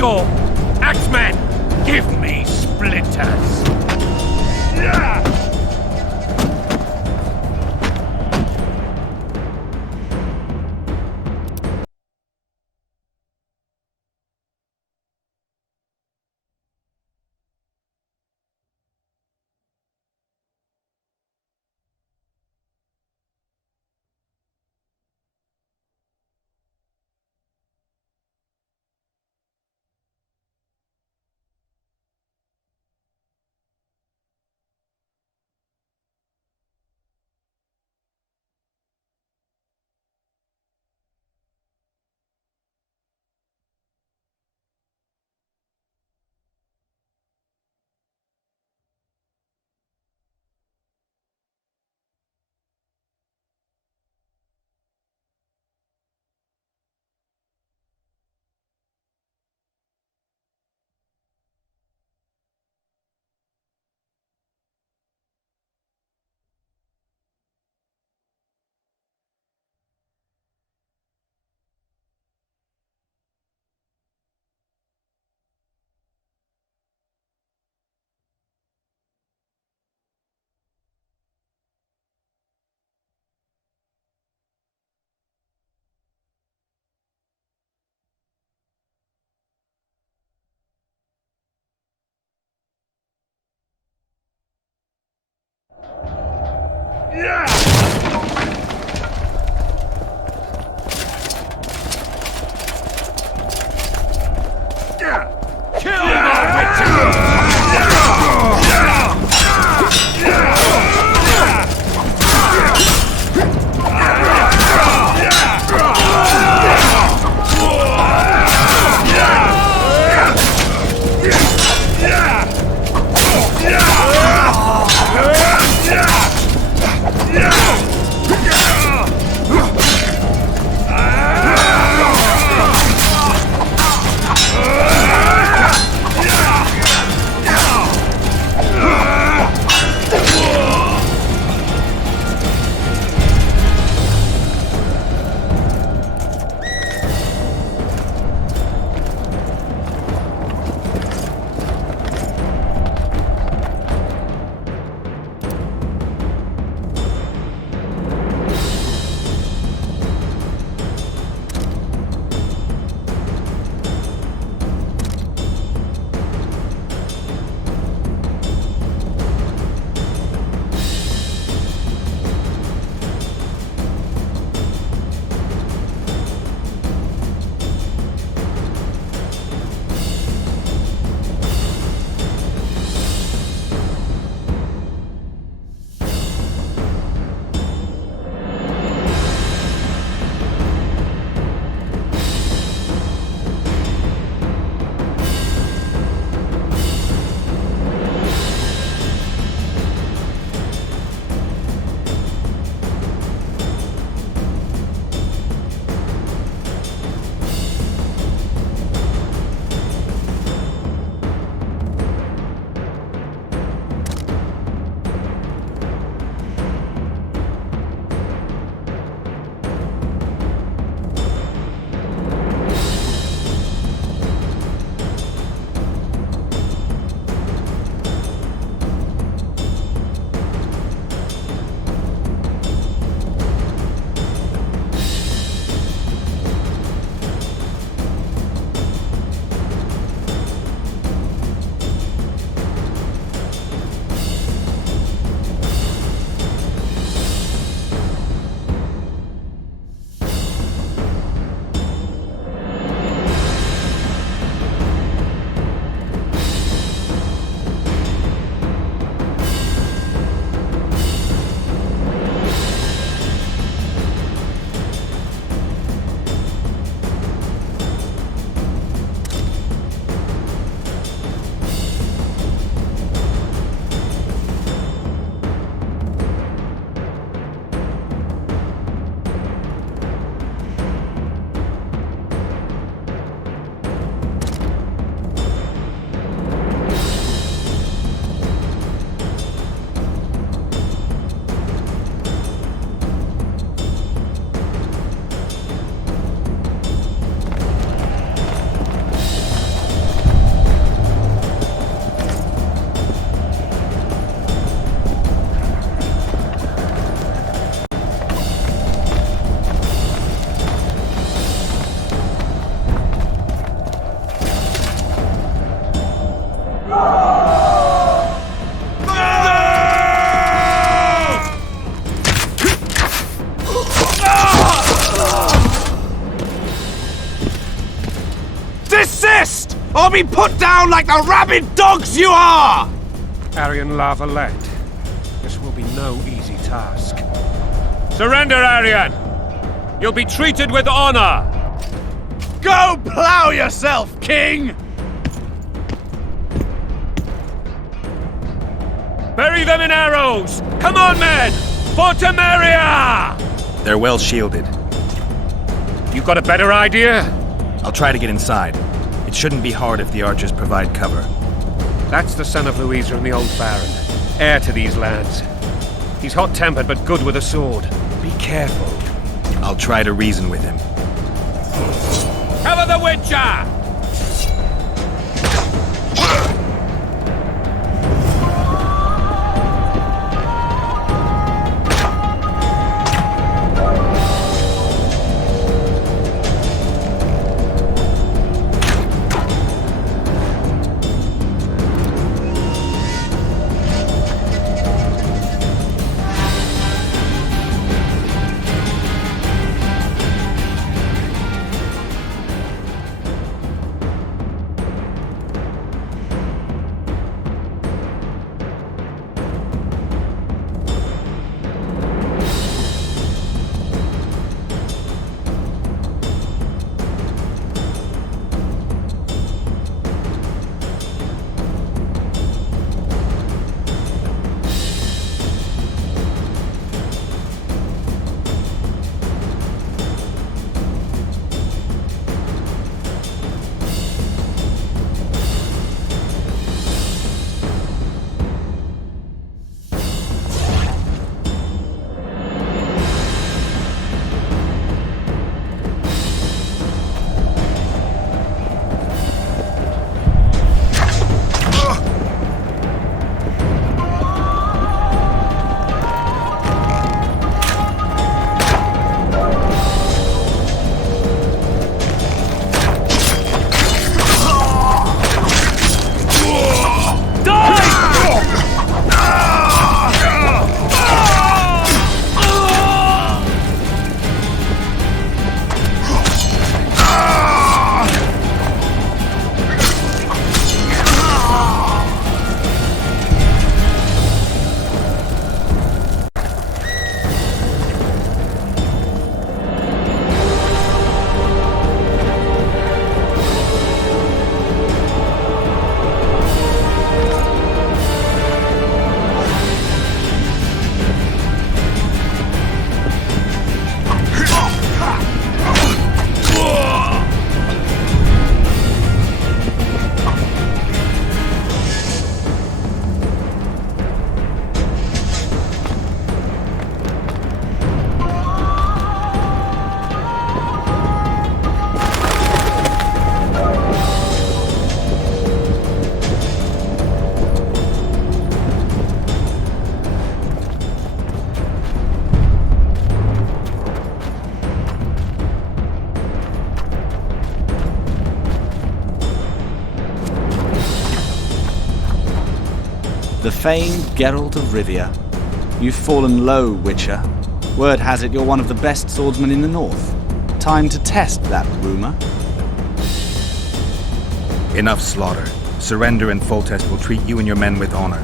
sword! Axemen, give me splinters! or be put down like the rabid dogs you are! Aryan La Valette, this will be no easy task. Surrender, Aryan! You'll be treated with honor! Go plow yourself, King! Bury them in arrows! Come on, men! For Temeria! They're well shielded. You got a better idea? I'll try to get inside. It shouldn't be hard if the archers provide cover. That's the son of Louisa and the old Baron, heir to these lands. He's hot-tempered but good with a sword. Be careful. I'll try to reason with him. Cover the Witcher! The famed Geralt of Rivia. You've fallen low, Witcher. Word has it you're one of the best swordsmen in the north. Time to test that rumor. Enough slaughter. Surrender and Foltest will treat you and your men with honor.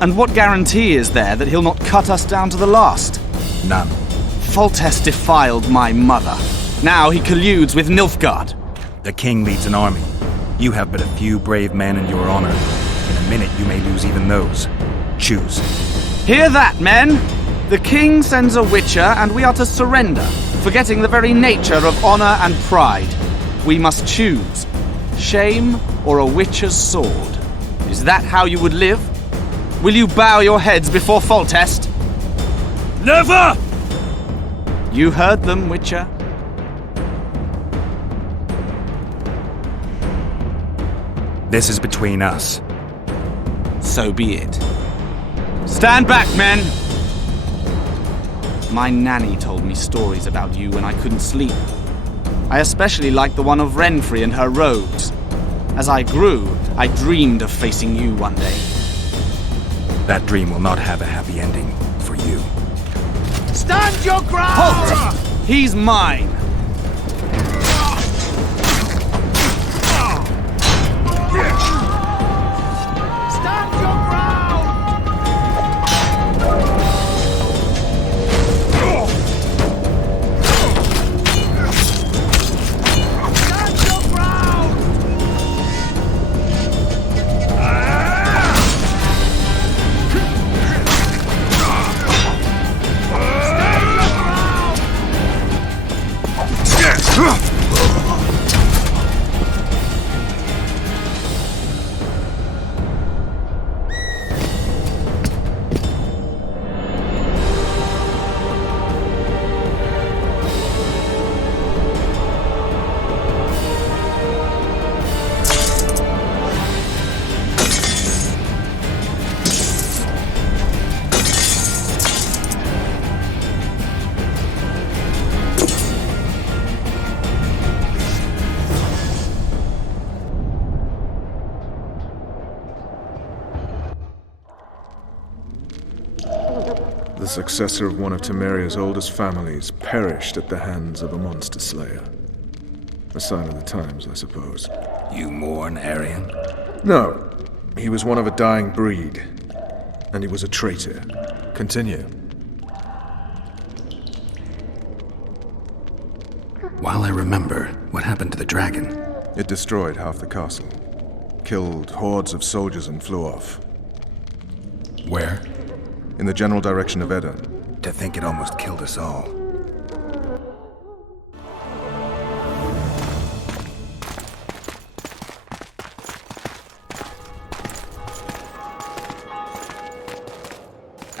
And what guarantee is there that he'll not cut us down to the last? None. Foltest defiled my mother. Now he colludes with Nilfgaard. The king leads an army. You have but a few brave men and your honor. In a minute you may lose even those. Choose. Hear that, men? The king sends a witcher and we are to surrender, forgetting the very nature of honor and pride. We must choose. Shame or a witcher's sword. Is that how you would live? Will you bow your heads before Foltest? Never! You heard them, Witcher. This is between us. So be it. Stand back, men! My nanny told me stories about you when I couldn't sleep. I especially liked the one of Renfrey and her rogues. As I grew, I dreamed of facing you one day. That dream will not have a happy ending for you. Stand your ground! Halt! He's mine! Stand your ground! Stand your ground! The successor of one of Temeria's oldest families perished at the hands of a monster slayer. A sign of the times, I suppose. You mourn, Arian? No. He was one of a dying breed. And he was a traitor. Continue. While I remember, what happened to the dragon? It destroyed half the castle. Killed hordes of soldiers and flew off. Where? In the general direction of Edda. To think it almost killed us all.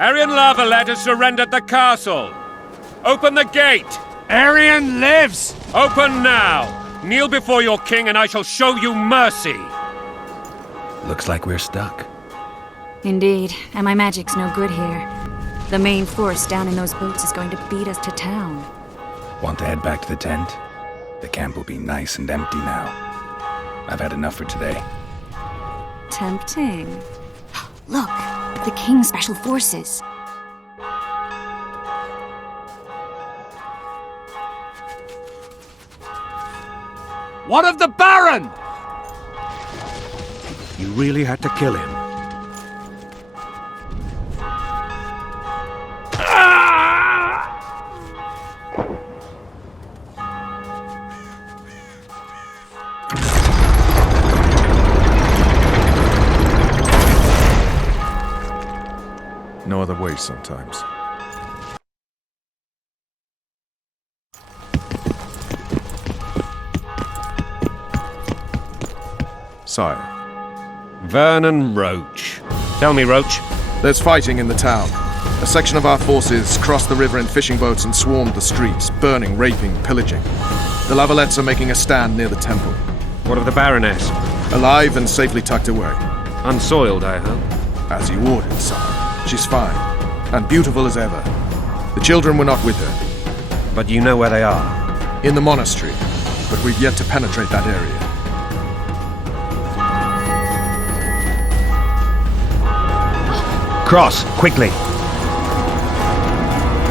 Arian Valette has surrendered the castle. Open the gate. Arian lives! Open now. Kneel before your king and I shall show you mercy. Looks like we're stuck. Indeed, and my magic's no good here. The main force down in those boats is going to beat us to town. Want to head back to the tent? The camp will be nice and empty now. I've had enough for today. Tempting. Look, the King's Special Forces. What of the Baron? You really had to kill him. No other way sometimes. Sire. Vernon Roach. Tell me, Roach. There's fighting in the town. A section of our forces crossed the river in fishing boats and swarmed the streets, burning, raping, pillaging. The Valettes are making a stand near the temple. What of the Baroness? Alive and safely tucked away. Unsoiled, I hope. As you ordered, sire. She's fine, and beautiful as ever. The children were not with her. But you know where they are? In the monastery, but we've yet to penetrate that area. Cross, quickly!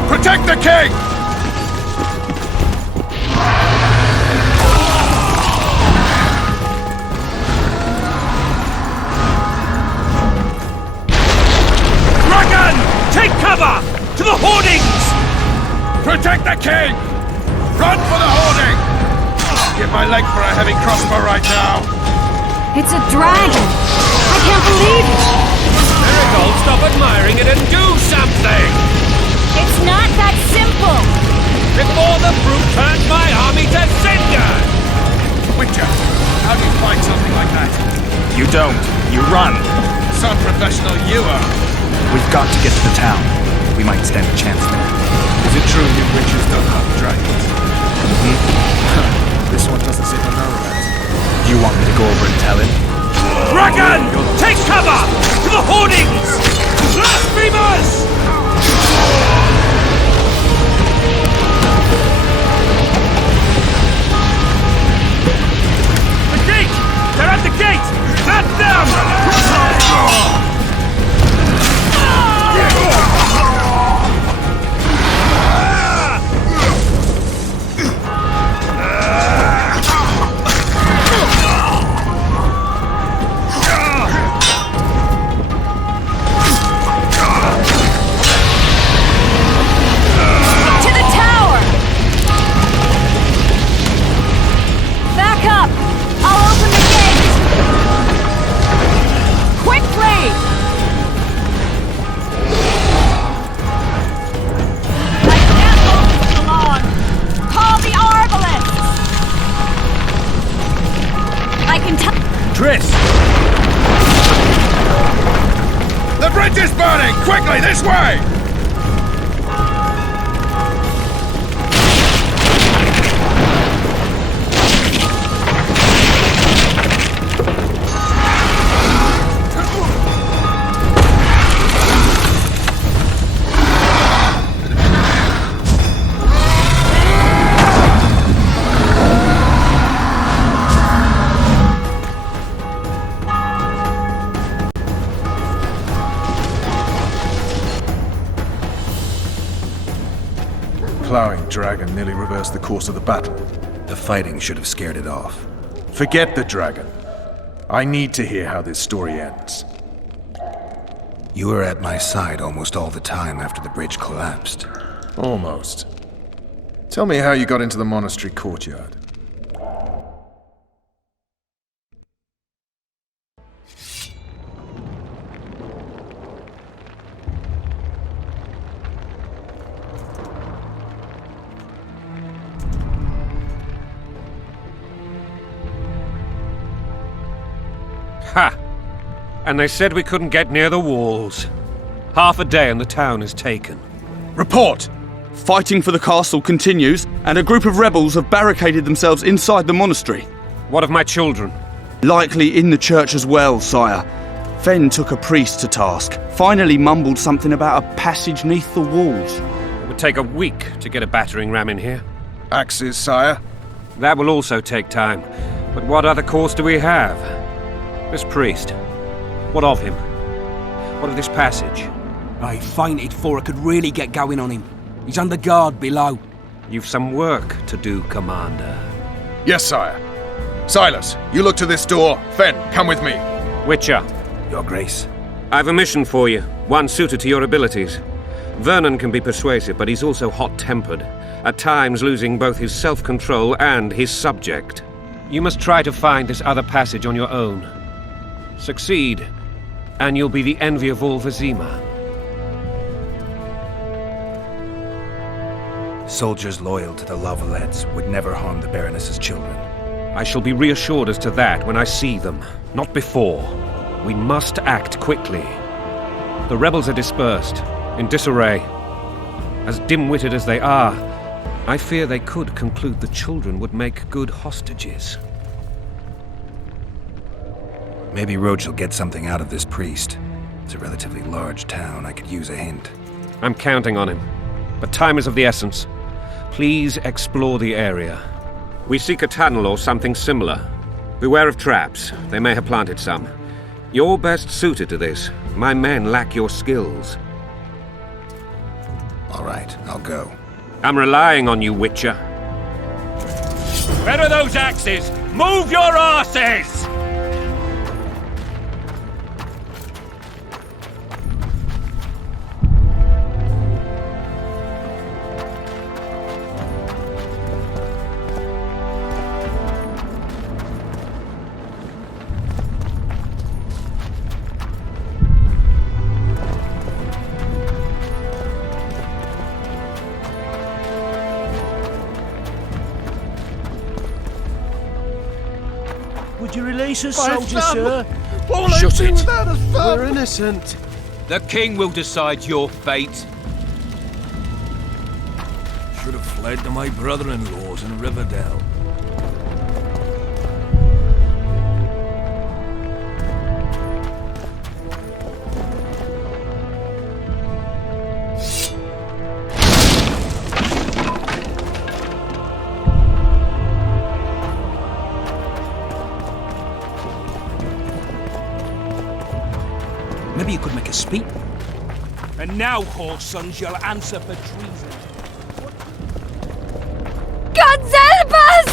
Protect the king! Dragon! Take cover! To the hoardings! Protect the king! Run for the hoarding! Give my leg for a heavy crossbow right now! It's a dragon! I can't believe it! Marigold, stop admiring it and do something! It's not that simple! Before the brute turns my army to cinder! Witcher, how do you fight something like that? You don't. You run. Some professional you are. We've got to get to the town. We might stand a chance there. Is it true you witches don't hunt dragons? This one doesn't seem to know that. Do you want me to go over and tell him? Dragon! Take cover! To the hoardings! Blasphemers! The gate! They're at the gate! At them! This way! Plowing dragon nearly reversed the course of the battle. The fighting should have scared it off. Forget the dragon. I need to hear how this story ends. You were at my side almost all the time after the bridge collapsed. Almost. Tell me how you got into the monastery courtyard. Ha! And they said we couldn't get near the walls. Half a day and the town is taken. Report! Fighting for the castle continues, and a group of rebels have barricaded themselves inside the monastery. What of my children? Likely in the church as well, sire. Fen took a priest to task, finally mumbled something about a passage neath the walls. It would take a week to get a battering ram in here. Axes, sire? That will also take time. But what other course do we have? This priest. What of him? What of this passage? I fainted before I could really get going on him. He's under guard below. You've some work to do, Commander. Yes, sire. Silas, you look to this door. Fen, come with me. Witcher. Your Grace. I've a mission for you, one suited to your abilities. Vernon can be persuasive, but he's also hot-tempered, at times losing both his self-control and his subject. You must try to find this other passage on your own. Succeed, and you'll be the envy of all Vizima. Soldiers loyal to the Valettes would never harm the Baroness's children. I shall be reassured as to that when I see them, not before. We must act quickly. The rebels are dispersed, in disarray. As dim-witted as they are, I fear they could conclude the children would make good hostages. Maybe Roach will get something out of this priest. It's a relatively large town. I could use a hint. I'm counting on him, but time is of the essence. Please explore the area. We seek a tunnel or something similar. Beware of traps. They may have planted some. You're best suited to this. My men lack your skills. All right, I'll go. I'm relying on you, Witcher. Where are those axes? Move your asses! Would you release us, soldier, sir? Shut it! We're innocent. The king will decide your fate. Should have fled to my brother-in-law's in Riverdale. Maybe you could make a speech. And now, horse sons, you'll answer for treason. God help us!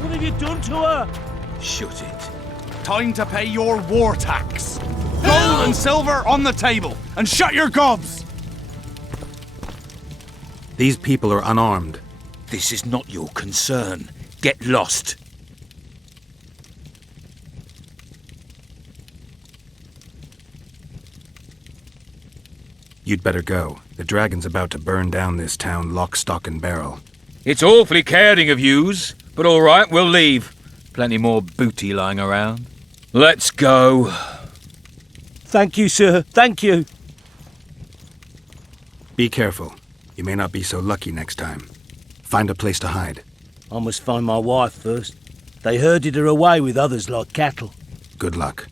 What have you done to her? Shut it. Time to pay your war tax. Gold and silver on the table, and shut your gobs! These people are unarmed. This is not your concern. Get lost. You'd better go. The dragon's about to burn down this town lock, stock, and barrel. It's awfully caring of yous, but all right, we'll leave. Plenty more booty lying around. Let's go. Thank you, sir. Thank you. Be careful. You may not be so lucky next time. Find a place to hide. I must find my wife first. They herded her away with others like cattle. Good luck.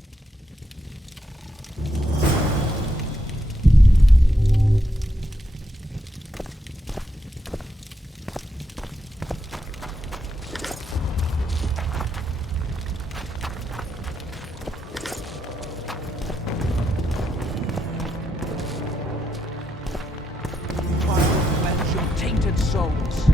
Tainted souls.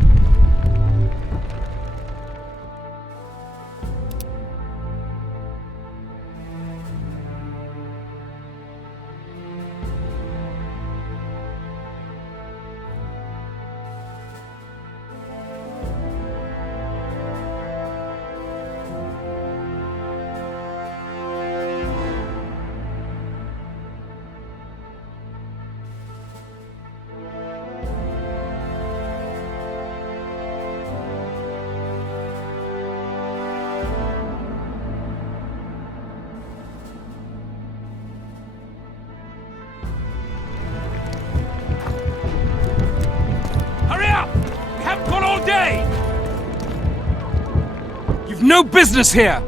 No business here!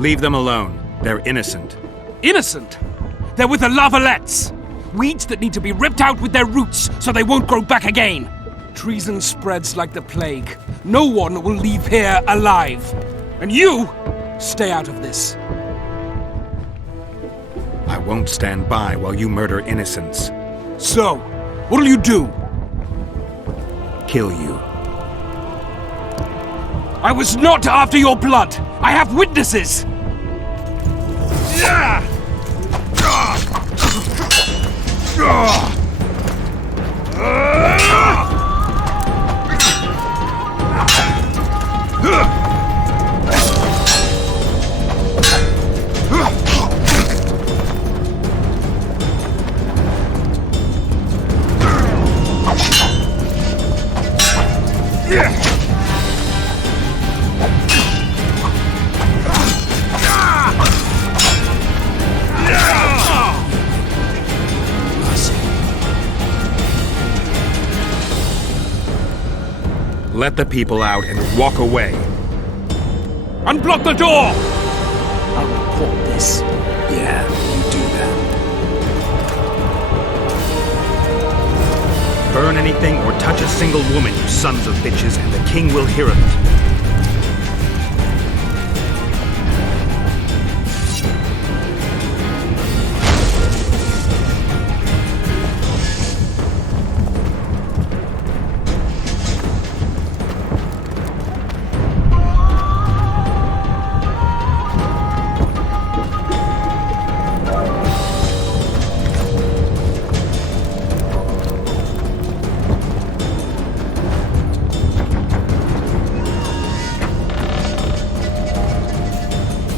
Leave them alone. They're innocent. Innocent? They're with the Valettes. Weeds that need to be ripped out with their roots so they won't grow back again. Treason spreads like the plague. No one will leave here alive. And you, stay out of this. I won't stand by while you murder innocents. So, what'll you do? Kill you. I was not after your blood! I have witnesses! Let the people out and walk away. Unblock the door! I'll report this. Yeah, you do that. Burn anything or touch a single woman, you sons of bitches, and the king will hear of it.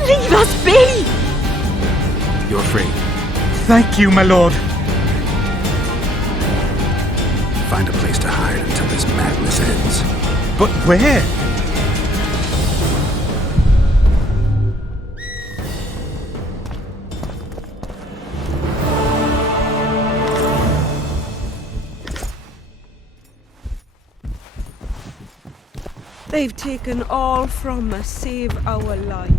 Leave us be! You're free. Thank you, my lord. Find a place to hide until this madness ends. But where? They've taken all from us, save our lives.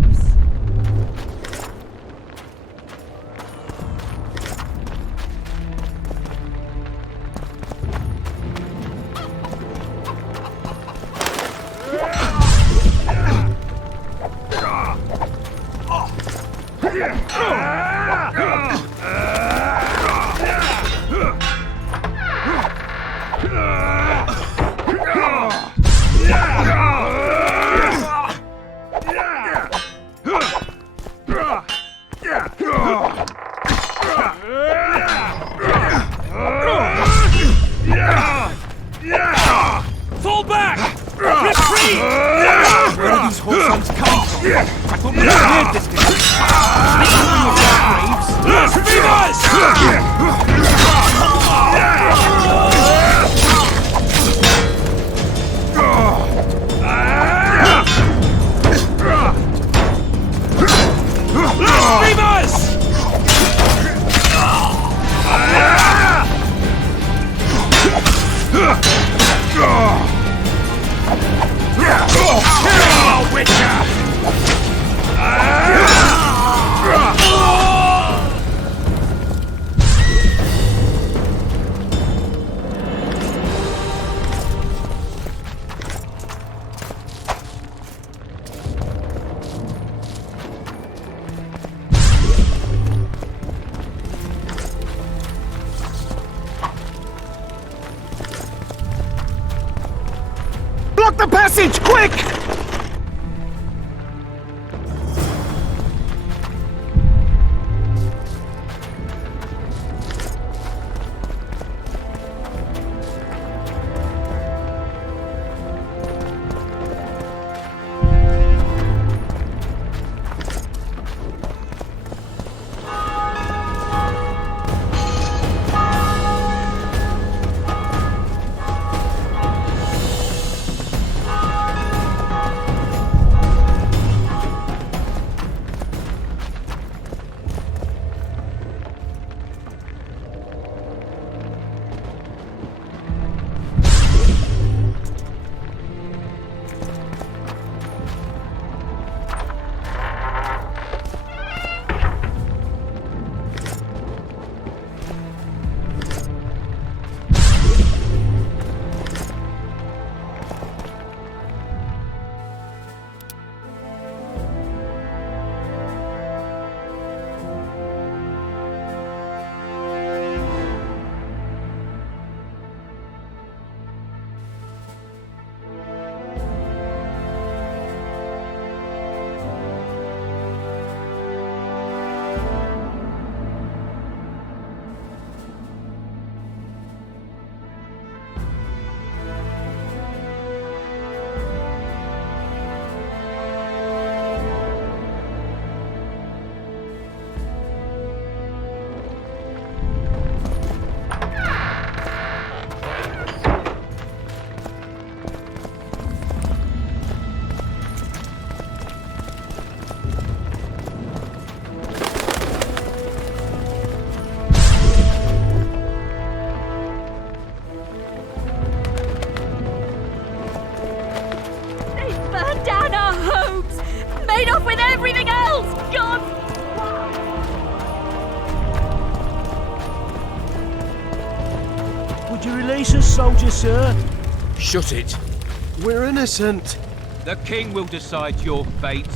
Fall back! Retreat! Where are these whoresomes coming from? I thought we cleared this distance. Blasphemers! the passage, quick! Soldier, sir. Shut it. We're innocent. The king will decide your fate.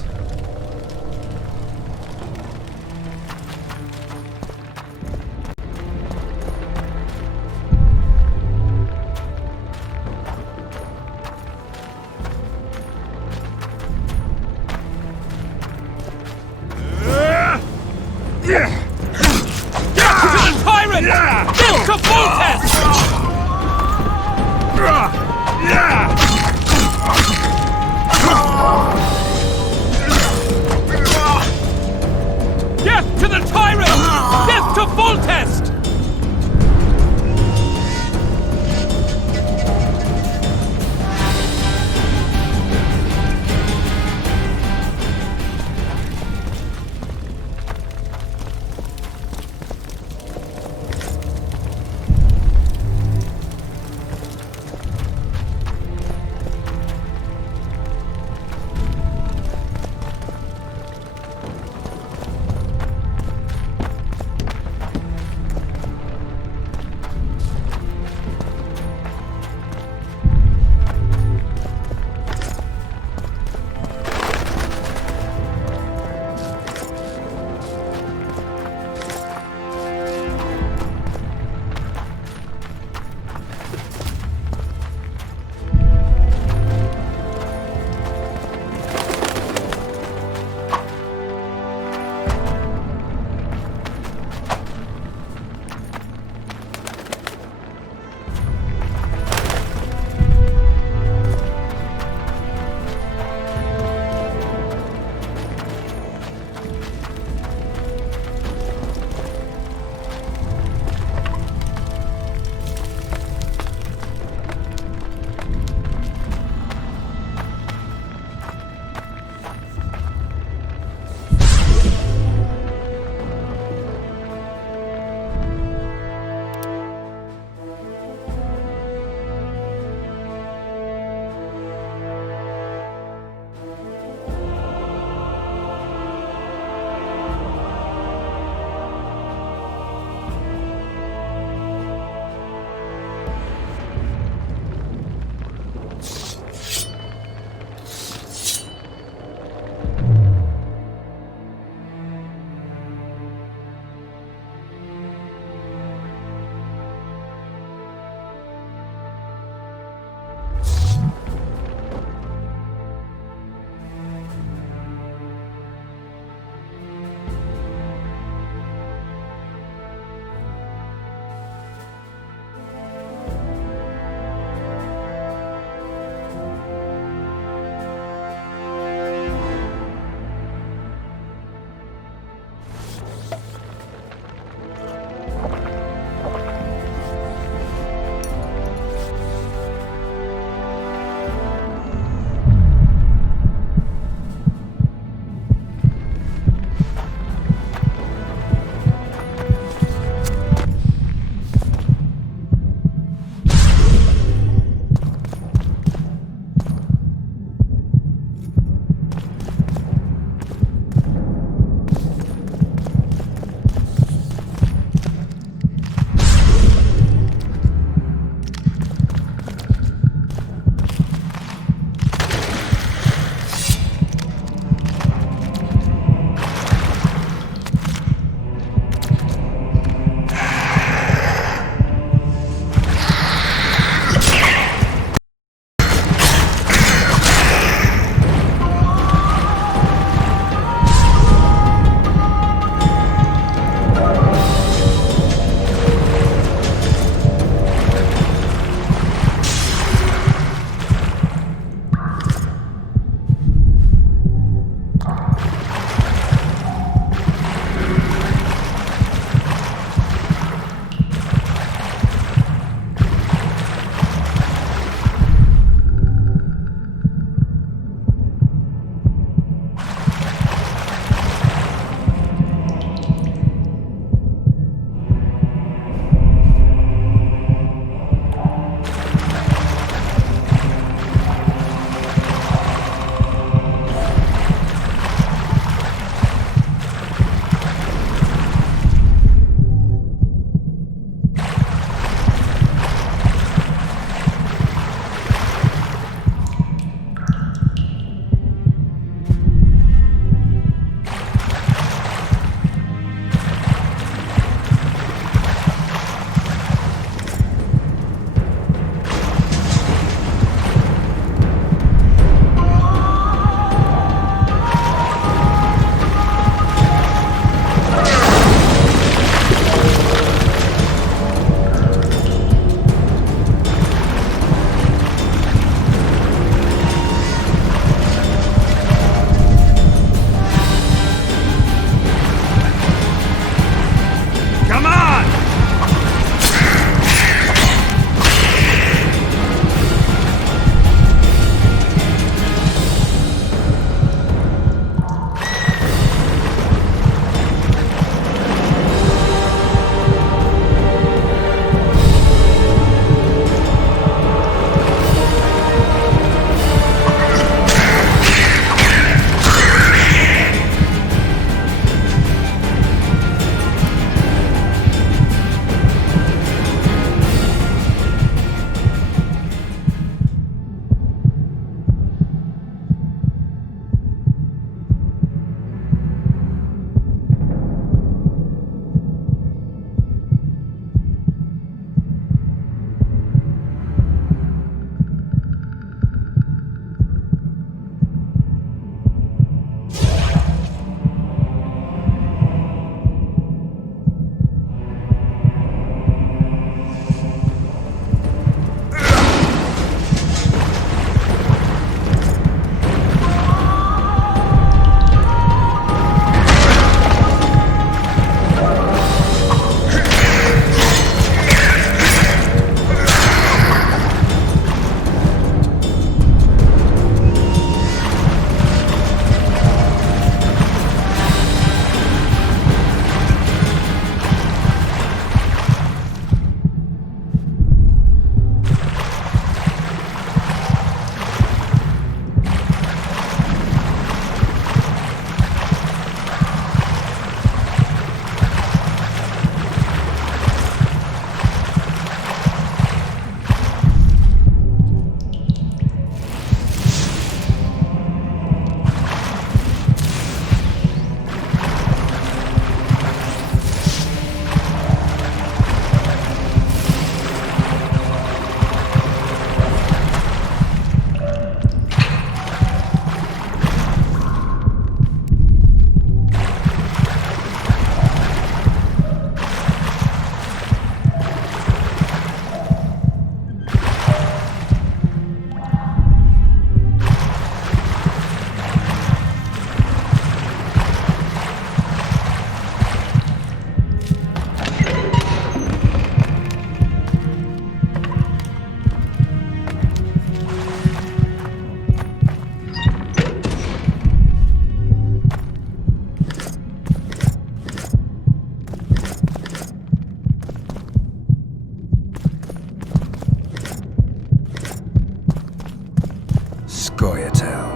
destroy its hell.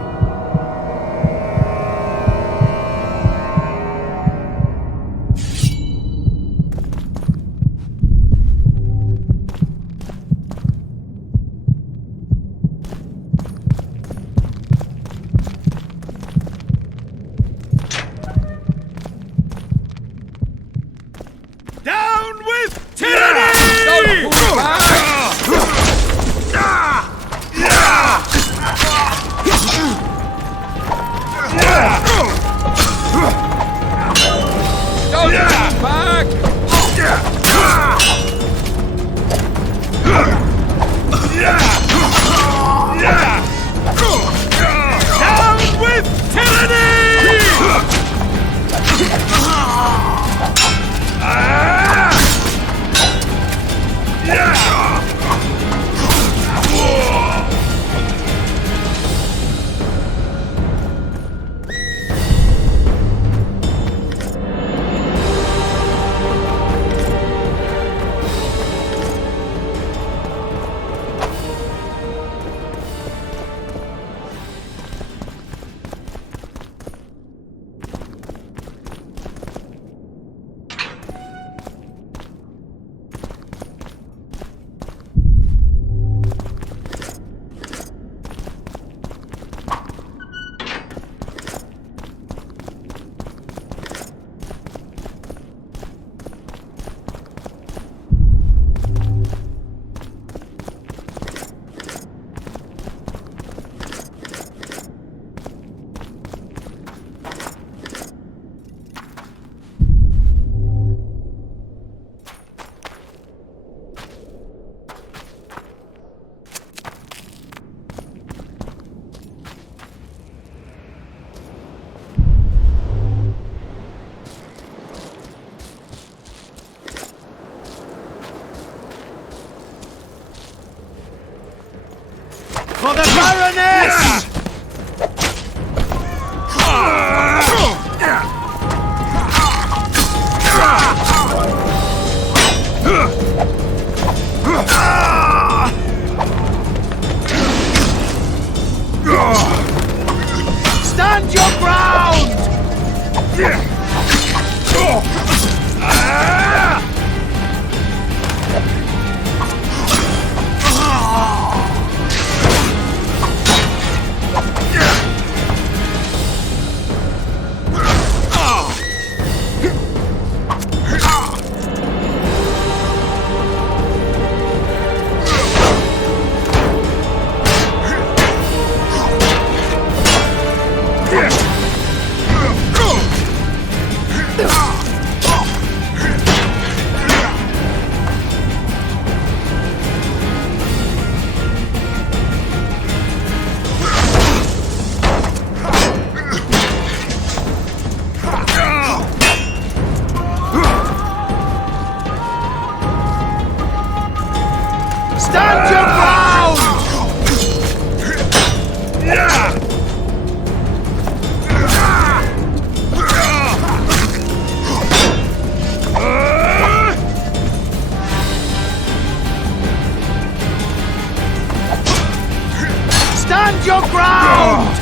Down with tyranny! Don't pull back! Down with tyranny! For the Baroness! Stand your ground! Stand your ground! Stand your ground!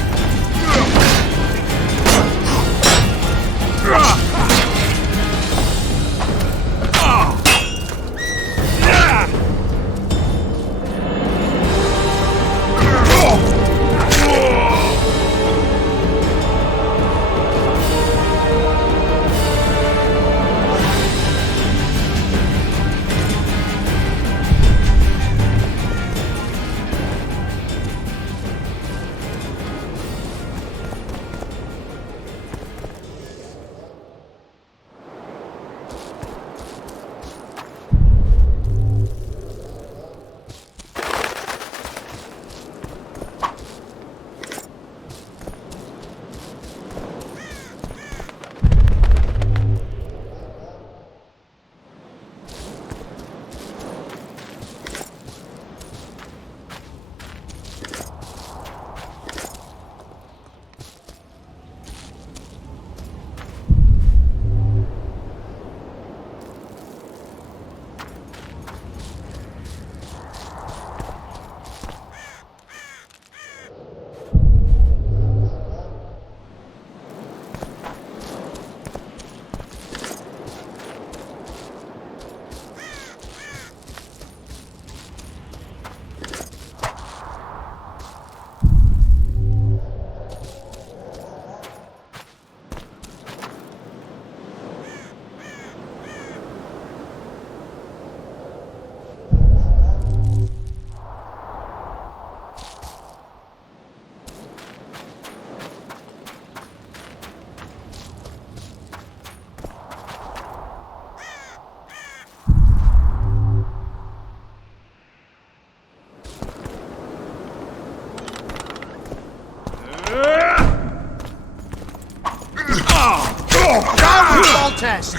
best!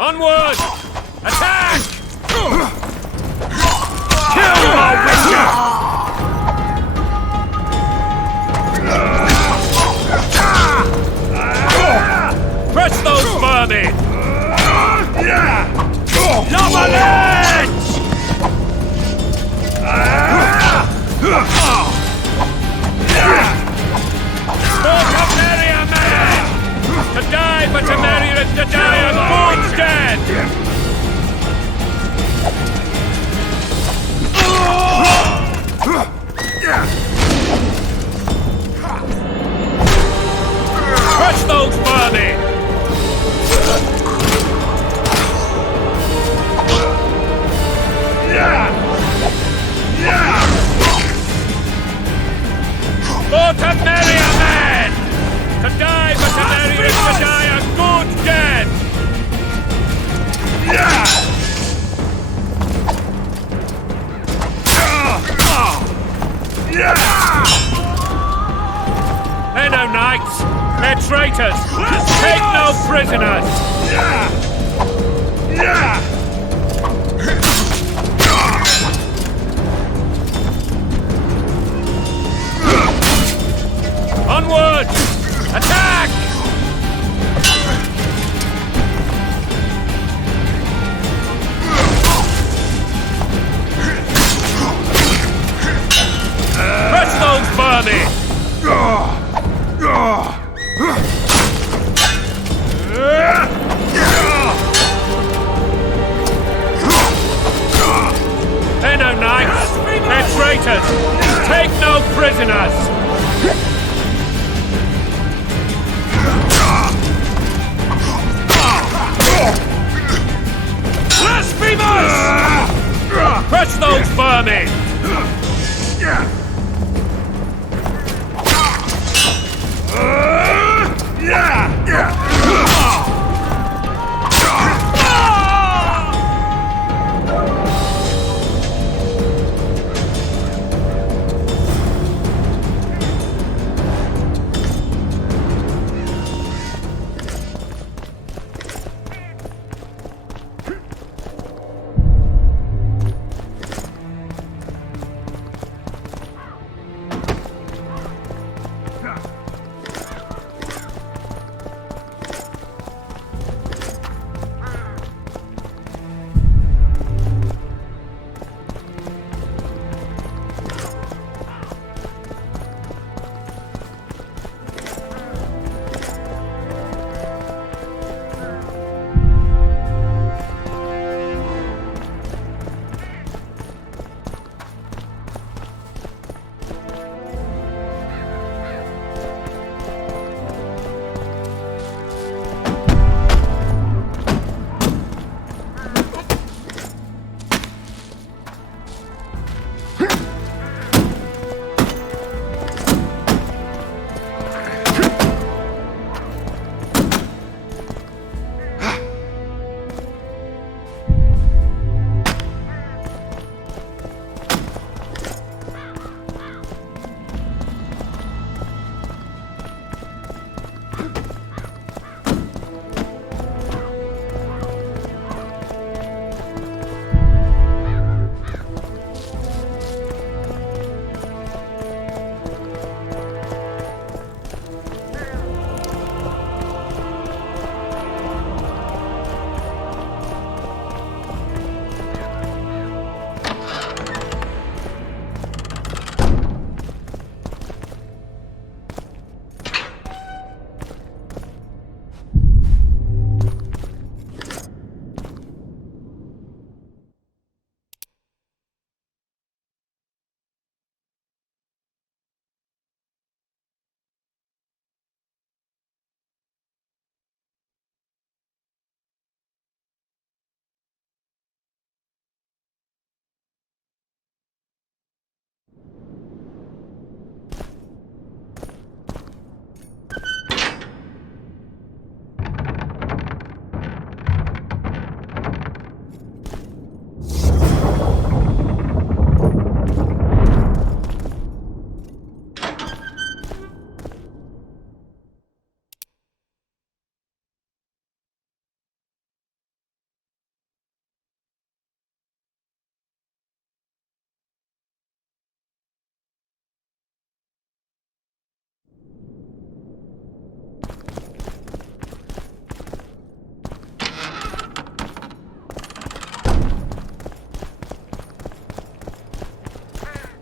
Onward! Attack! Kill the Witcher! Press those vermin! Valettes! For to marry a man! To die, but to marry is to die a good death! Crush those vermin! For to marry a man! To die, but to marry is to die a good death! They're no knights! They're traitors! Take no prisoners! Onward! Attack! Press those vermin! They're no knights! They're traitors! Take no prisoners! Blasphemers! Press those vermin!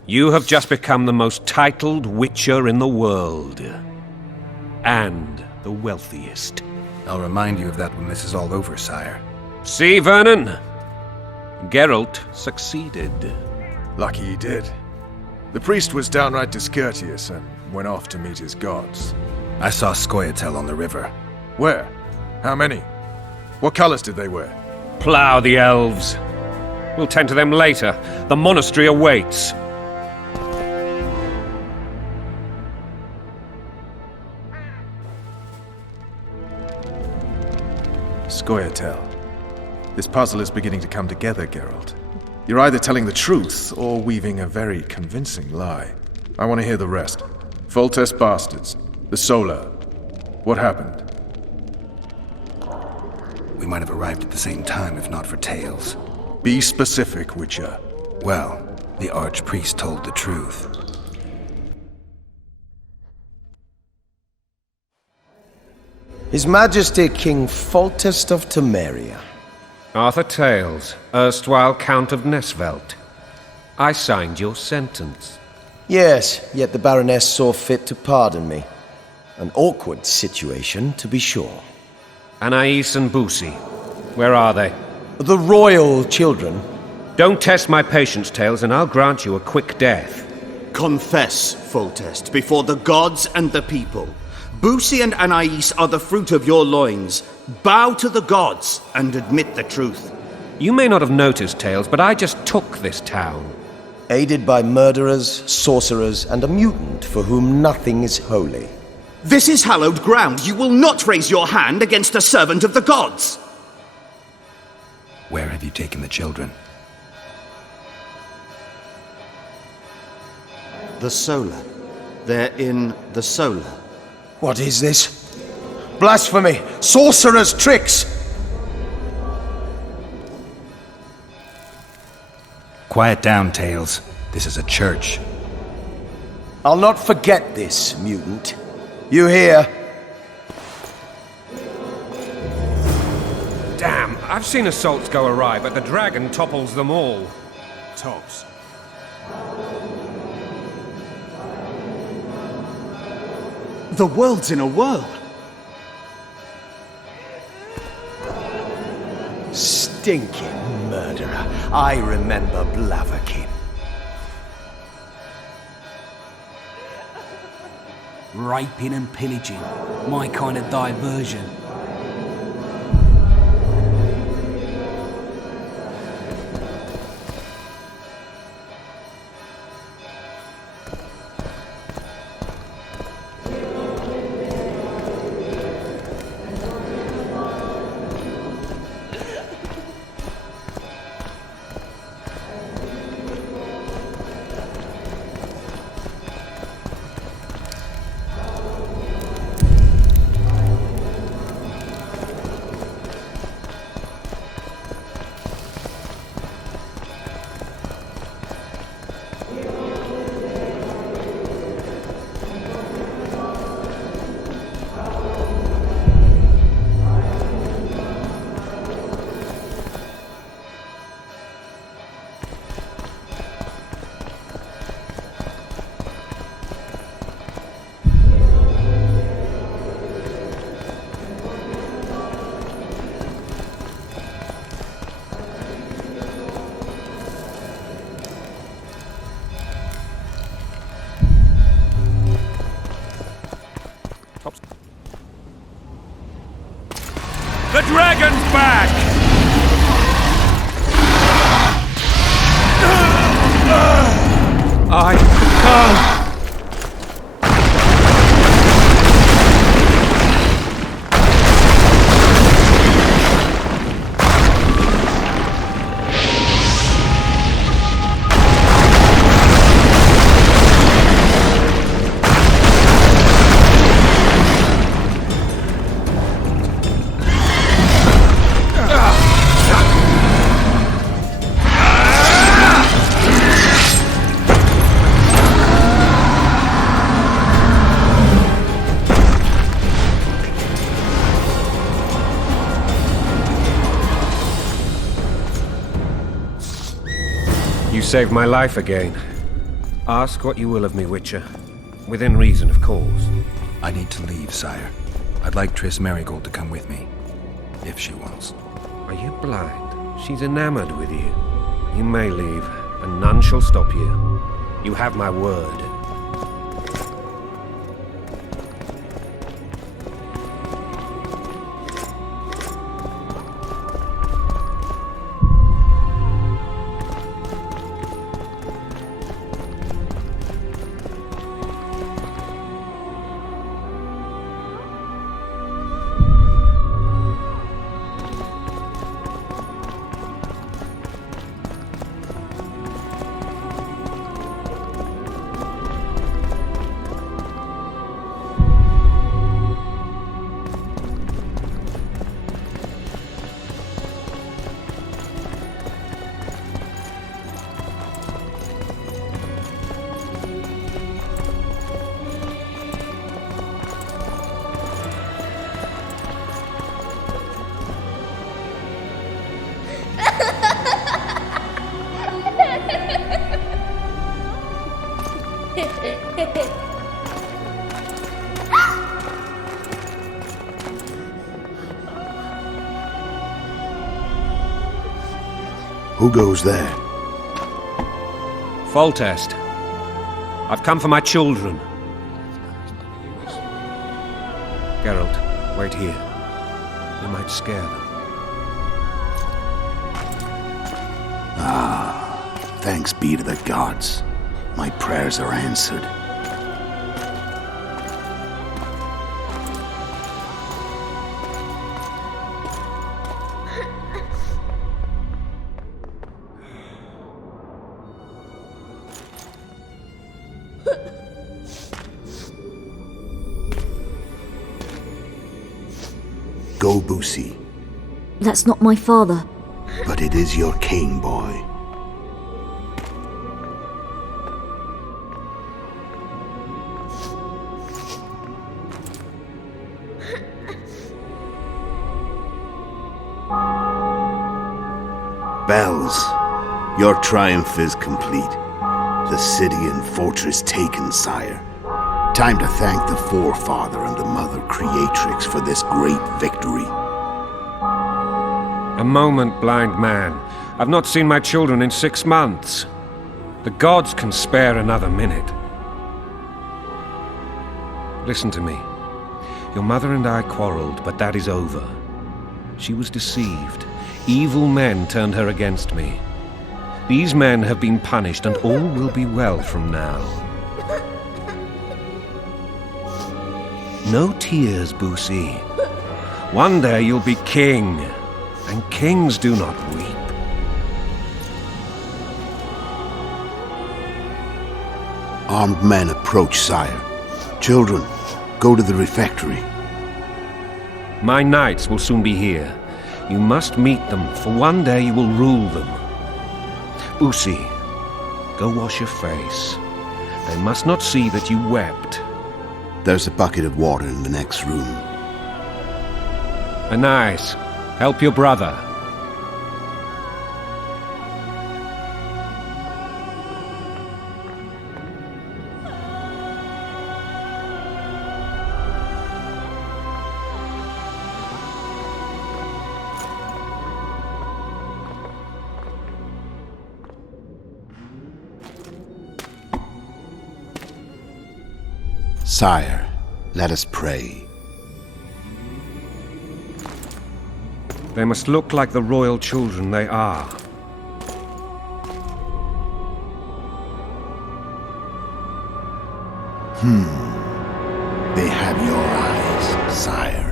You have just become the most titled witcher in the world. And the wealthiest. I'll remind you of that when this is all over, sire. See, Vernon? Geralt succeeded. Lucky he did. The priest was downright discourteous and went off to meet his gods. I saw Sqotch on the river. Where? How many? What colors did they wear? Plough the elves. We'll tend to them later. The monastery awaits. Sqotch. This puzzle is beginning to come together, Geralt. You're either telling the truth or weaving a very convincing lie. I want to hear the rest. Foltest bastards. The Solar. What happened? We might have arrived at the same time if not for tales. Be specific, Witcher. Well, the archpriest told the truth. His Majesty King Foltest of Temeria. Arthur Tales, erstwhile Count of Nesvelt. I signed your sentence. Yes, yet the Baroness saw fit to pardon me. An awkward situation, to be sure. Anais and Boussy, where are they? The royal children. Don't test my patience, Tales, and I'll grant you a quick death. Confess, Foltest, before the gods and the people. Boussy and Anais are the fruit of your loins. Bow to the gods and admit the truth. You may not have noticed, Tales, but I just took this town. Aided by murderers, sorcerers, and a mutant for whom nothing is holy. This is hallowed ground. You will not raise your hand against a servant of the gods. Where have you taken the children? The Solar. They're in the Solar. What is this? Blasphemy! Sorcerer's tricks! Quiet down, Tales. This is a church. I'll not forget this, mutant. You hear? Damn, I've seen assaults go awry, but the dragon topples them all. Tops. The world's in a whirl. Stinking murderer. I remember Blaviken. Raping and pillaging. My kind of diversion. The dragon's back! I can't. You saved my life again. Ask what you will of me, Witcher. Within reason, of course. I need to leave, sire. I'd like Triss Marigold to come with me, if she wants. Are you blind? She's enamored with you. You may leave, and none shall stop you. You have my word. Who goes there? Foltest. I've come for my children. Geralt, wait here. You might scare them. Ah, thanks be to the gods. My prayers are answered. Go, Boosie. That's not my father. But it is your king, boy. Bells, your triumph is complete. The city and fortress taken, sire. Time to thank the Forefather and the Mother Creatrix for this great victory. A moment, blind man. I've not seen my children in 6 months. The gods can spare another minute. Listen to me. Your mother and I quarreled, but that is over. She was deceived. Evil men turned her against me. These men have been punished, and all will be well from now. No tears, Boosie. One day you'll be king, and kings do not weep. Armed men approach, sire. Children, go to the refectory. My knights will soon be here. You must meet them, for one day you will rule them. Boosie, go wash your face. They must not see that you wept. There's a bucket of water in the next room. Anais, help your brother. Sire, let us pray. They must look like the royal children they are. They have your eyes, sire.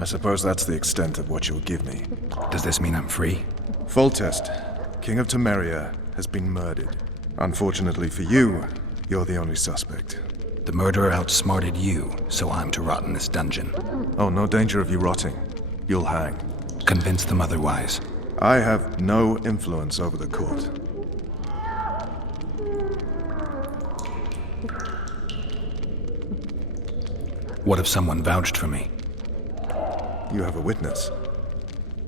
I suppose that's the extent of what you'll give me. Does this mean I'm free? Foltest, King of Temeria, has been murdered. Unfortunately for you, you're the only suspect. The murderer outsmarted you, so I'm to rot in this dungeon. Oh, no danger of you rotting. You'll hang. Convince them otherwise. I have no influence over the court. What if someone vouched for me? You have a witness.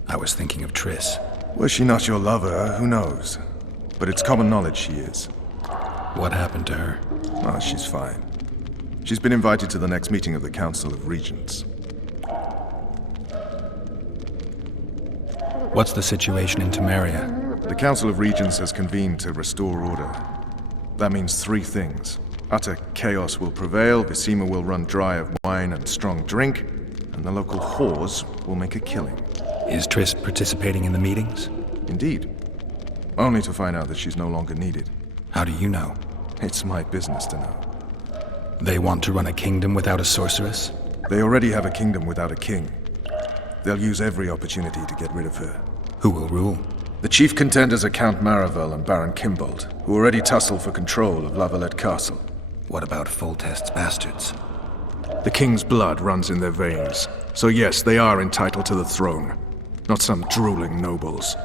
I was thinking of Triss. Was she not your lover? Who knows? But it's common knowledge she is. What happened to her? Oh, she's fine. She's been invited to the next meeting of the Council of Regents. What's the situation in Temeria? The Council of Regents has convened to restore order. That means 3 things. Utter chaos will prevail, Visima will run dry of wine and strong drink, and the local whores will make a killing. Is Triss participating in the meetings? Indeed. Only to find out that she's no longer needed. How do you know? It's my business to know. They want to run a kingdom without a sorceress? They already have a kingdom without a king. They'll use every opportunity to get rid of her. Who will rule? The chief contenders are Count Maravel and Baron Kimbold, who already tussle for control of Valette Castle. What about Foltest's bastards? The king's blood runs in their veins, so yes, they are entitled to the throne. Not some drooling nobles.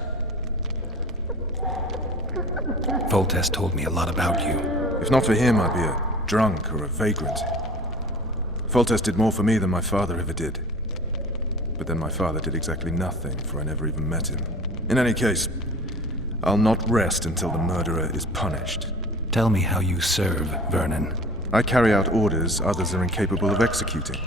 Foltest told me a lot about you. If not for him, I'd be a drunk or a vagrant. Foltest did more for me than my father ever did. But then my father did exactly nothing, for I never even met him. In any case, I'll not rest until the murderer is punished. Tell me how you serve, Vernon. I carry out orders others are incapable of executing.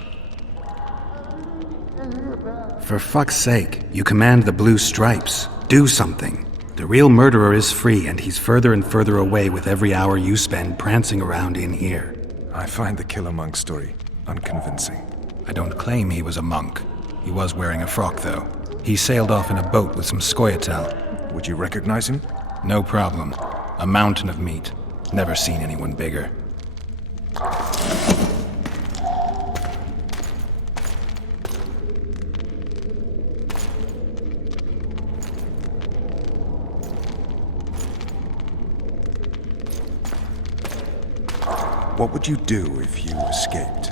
For fuck's sake, you command the blue stripes. Do something. The real murderer is free, and he's further and further away with every hour you spend prancing around in here. I find the Killer Monk story unconvincing. I don't claim he was a monk. He was wearing a frock, though. He sailed off in a boat with some Sqotch. Would you recognize him? No problem. A mountain of meat. Never seen anyone bigger. What would you do if you escaped?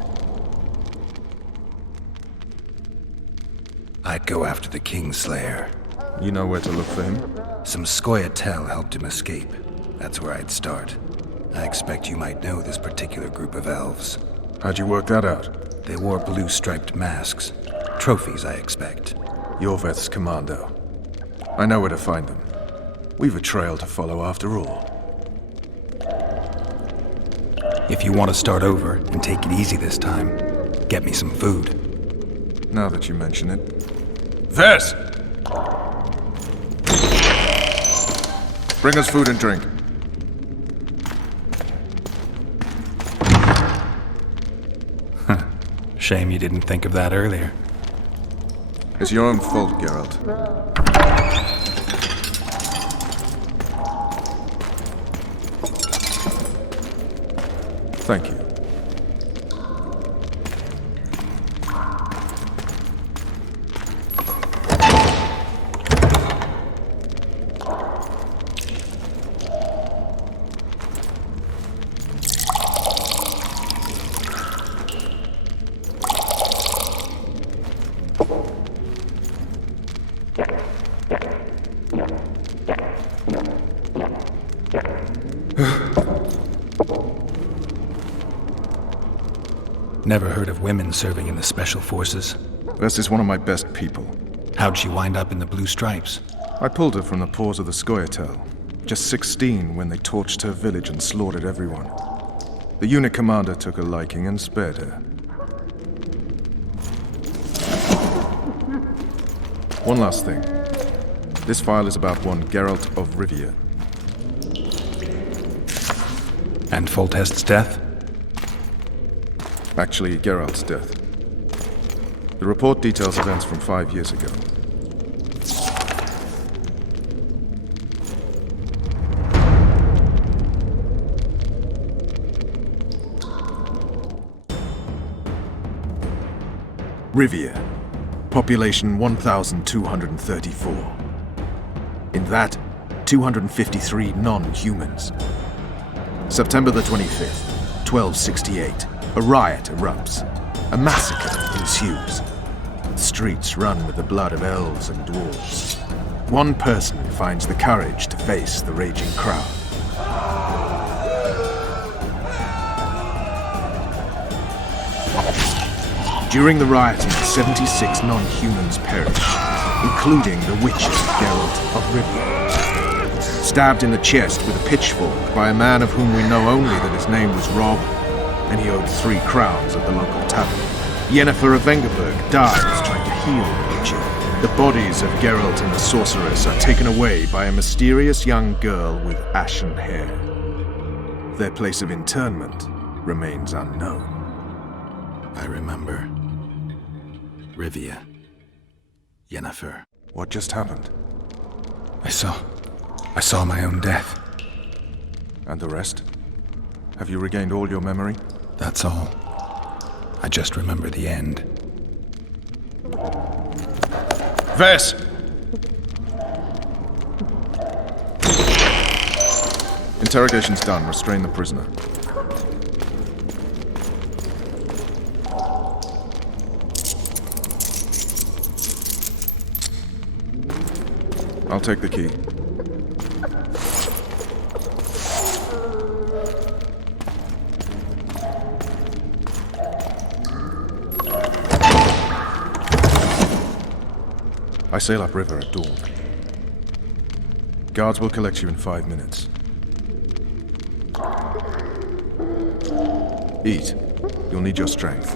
I'd go after the Kingslayer. You know where to look for him? Some Sqotch helped him escape. That's where I'd start. I expect you might know this particular group of elves. How'd you work that out? They wore blue-striped masks. Trophies, I expect. Yorveth's commando. I know where to find them. We've a trail to follow after all. If you want to start over and take it easy this time, get me some food. Now that you mention it. Vess! Bring us food and drink. Shame you didn't think of that earlier. It's your own fault, Geralt. Thank you. Never heard of women serving in the Special Forces. Vess is one of my best people. How'd she wind up in the Blue Stripes? I pulled her from the paws of the Sqotch. Just 16 when they torched her village and slaughtered everyone. The unit commander took a liking and spared her. One last thing. This file is about one Geralt of Rivia. And Foltest's death? Actually, Geralt's death. The report details events from 5 years ago. Rivia. Population 1,234. In that, 253 non-humans. September the 25th, 1268. A riot erupts. A massacre ensues. The streets run with the blood of elves and dwarves. One person finds the courage to face the raging crowd. During the rioting, 76 non-humans perished, including the witcher Geralt of Rivia. Stabbed in the chest with a pitchfork by a man of whom we know only that his name was Rob, and he owed 3 crowns at the local tavern. Yennefer of Vengerberg dies trying to heal the witcher. The bodies of Geralt and the sorceress are taken away by a mysterious young girl with ashen hair. Their place of interment remains unknown. I remember. Rivia. Yennefer. What just happened? I saw my own death. And the rest? Have you regained all your memory? That's all. I just remember the end. Ves! Interrogation's done. Restrain the prisoner. I'll take the key. I sail upriver at dawn. Guards will collect you in 5 minutes. Eat. You'll need your strength.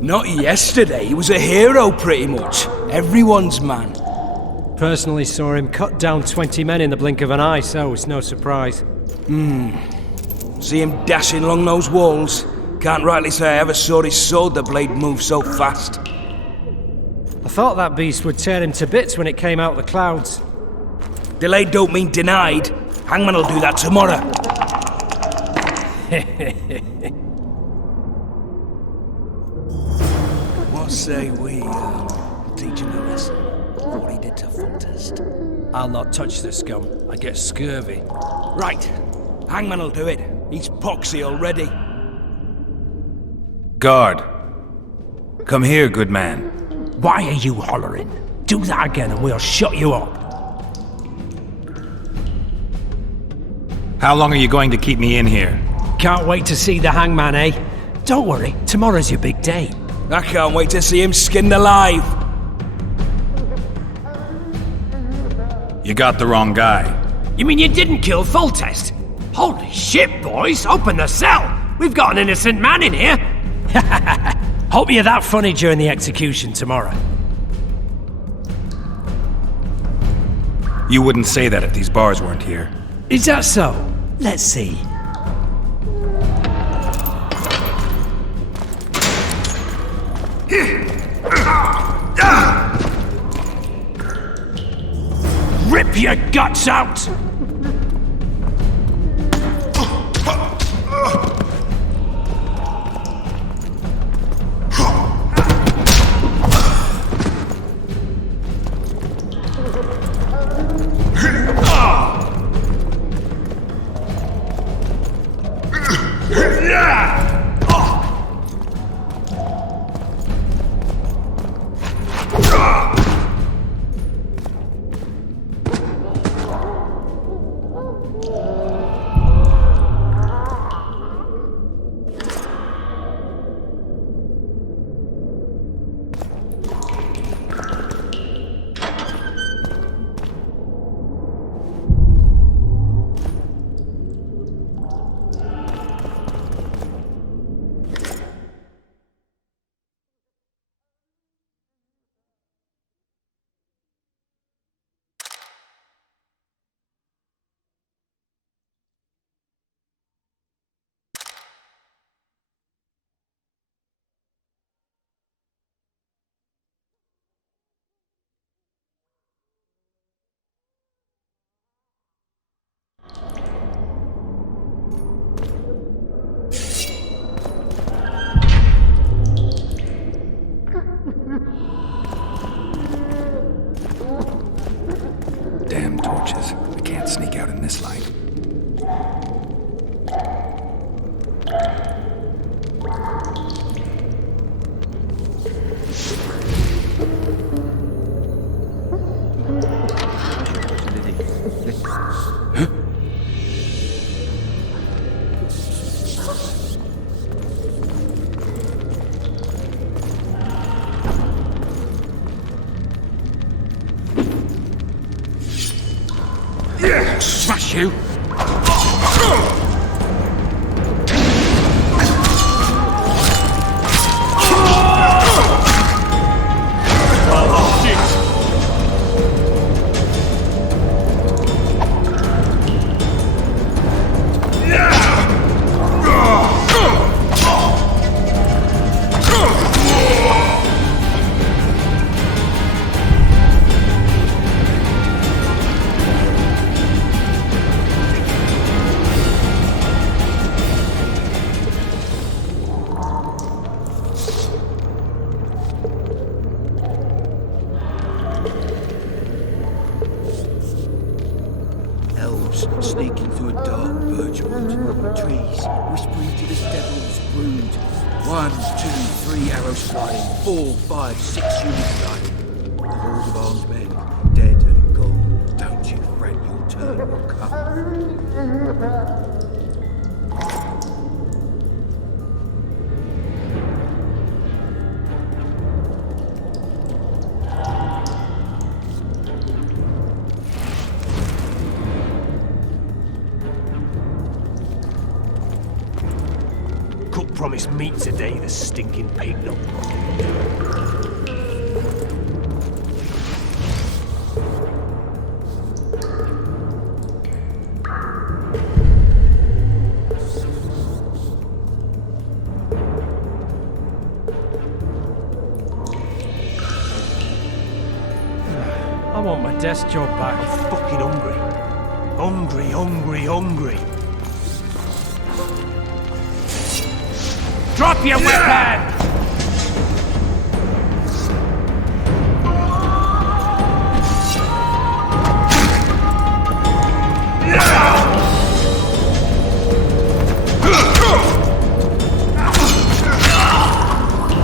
Not yesterday, he was a hero pretty much. Everyone's man. Personally saw him cut down 20 men in the blink of an eye, so it's no surprise. See him dashing along those walls. Can't rightly say I ever saw his sword the blade move so fast. I thought that beast would tear him to bits when it came out of the clouds. Delayed don't mean denied. Hangman will do that tomorrow. What say we teach him a lesson? What he did to Foltest. I'll not touch the scum. I get scurvy. Right. Hangman will do it. He's poxy already. Guard. Come here, good man. Why are you hollering? Do that again and we'll shut you up. How long are you going to keep me in here? Can't wait to see the hangman, eh? Don't worry, tomorrow's your big day. I can't wait to see him skinned alive. You got the wrong guy. You mean you didn't kill Foltest? Holy shit, boys! Open the cell! We've got an innocent man in here! Hope you're that funny during the execution tomorrow. You wouldn't say that if these bars weren't here. Is that so? Let's see. Rip your guts out! and torches. I can't sneak out in this light. Smash you! Sneaking through a dark birch wood. Trees whispering to this devil's brood. 1, 2, 3 arrows flying. 4, 5, 6 units dying. A horde of armed men, dead and gone. Don't you fret, your turn will come. Promised meat today, the stinking pig dog. I want my desk job back. I'm fucking hungry. Hungry. Drop your weapon!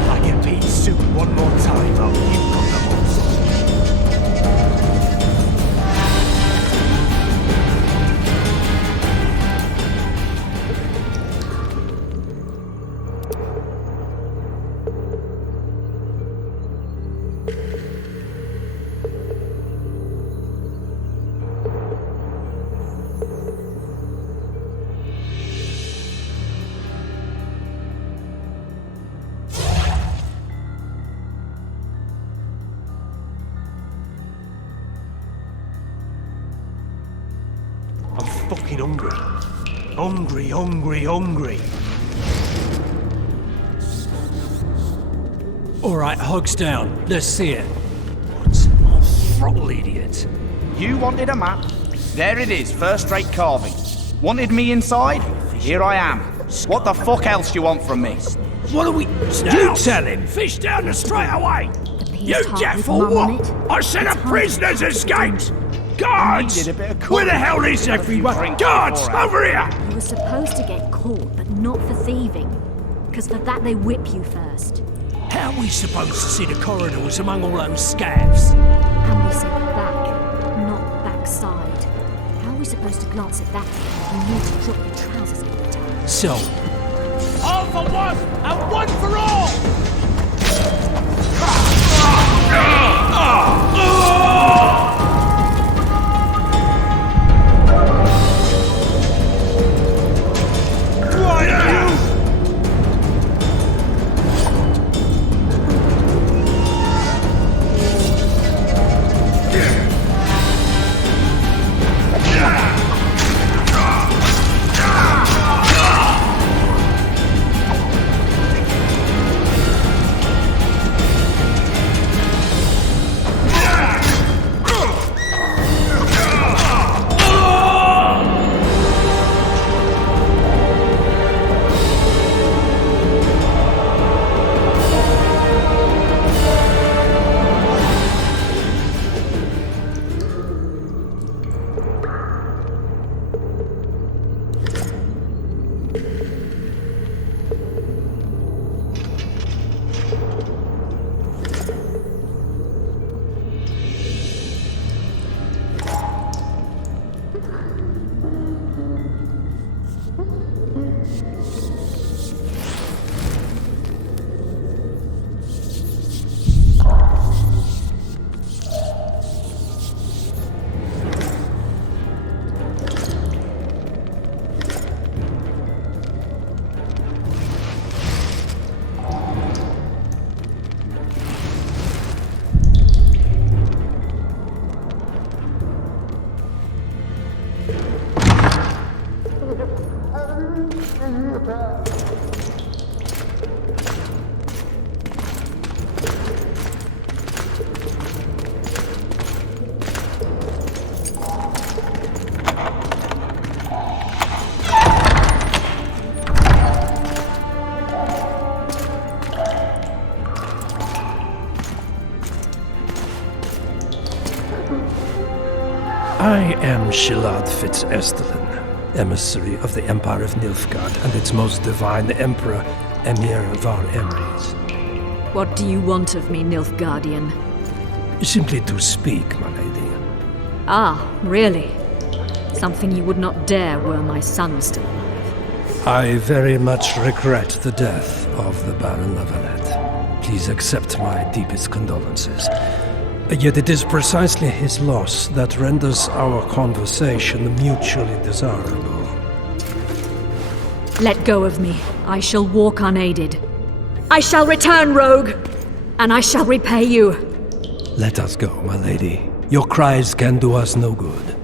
I get paid soup one more time, you got the monster. I'm fucking hungry. Hungry. All right, hogs down. Let's see it. What a throttle idiot. You wanted a map? There it is, first-rate carving. Wanted me inside? Here I am. What the fuck else do you want from me? What are we... You tell him! Fish down and straight away! You get for what? I said a prisoner's escaped! Guards! Where the hell is everyone? Guards! Over here! You were supposed to get caught, but not for thieving. Because for that they whip you first. How are we supposed to see the corridors among all those scabs? And we said back, not backside. How are we supposed to glance at that? You need to drop your trousers every time. So... All for one, and one for all! I am Shilad Fitz-Estelin, emissary of the Empire of Nilfgaard and its most divine Emperor, Emir Var Emrys. What do you want of me, Nilfgaardian? Simply to speak, my lady. Ah, really? Something you would not dare were my son still alive. I very much regret the death of the Baron Valette. Please accept my deepest condolences. Yet it is precisely his loss that renders our conversation mutually desirable. Let go of me. I shall walk unaided. I shall return, rogue! And I shall repay you. Let us go, my lady. Your cries can do us no good.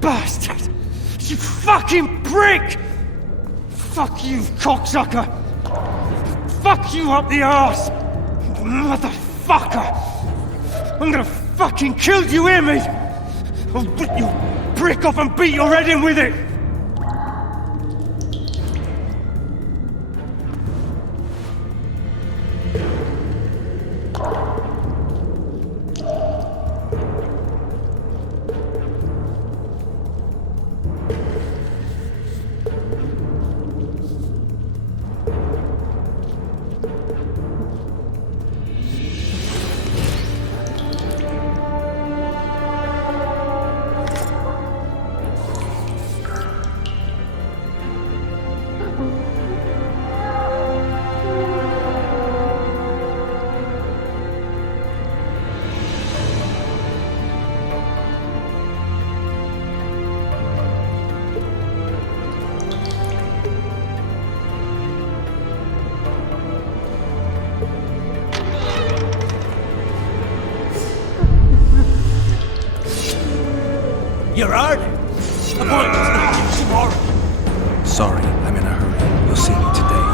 Bastard! You fucking prick! Fuck you, cocksucker! Fuck you up the arse! Motherfucker! I'm gonna fucking kill you, hear me? I'll rip your brick off and beat your head in with it! You're early. Appointments tomorrow. Sorry, I'm in a hurry. You'll see me today.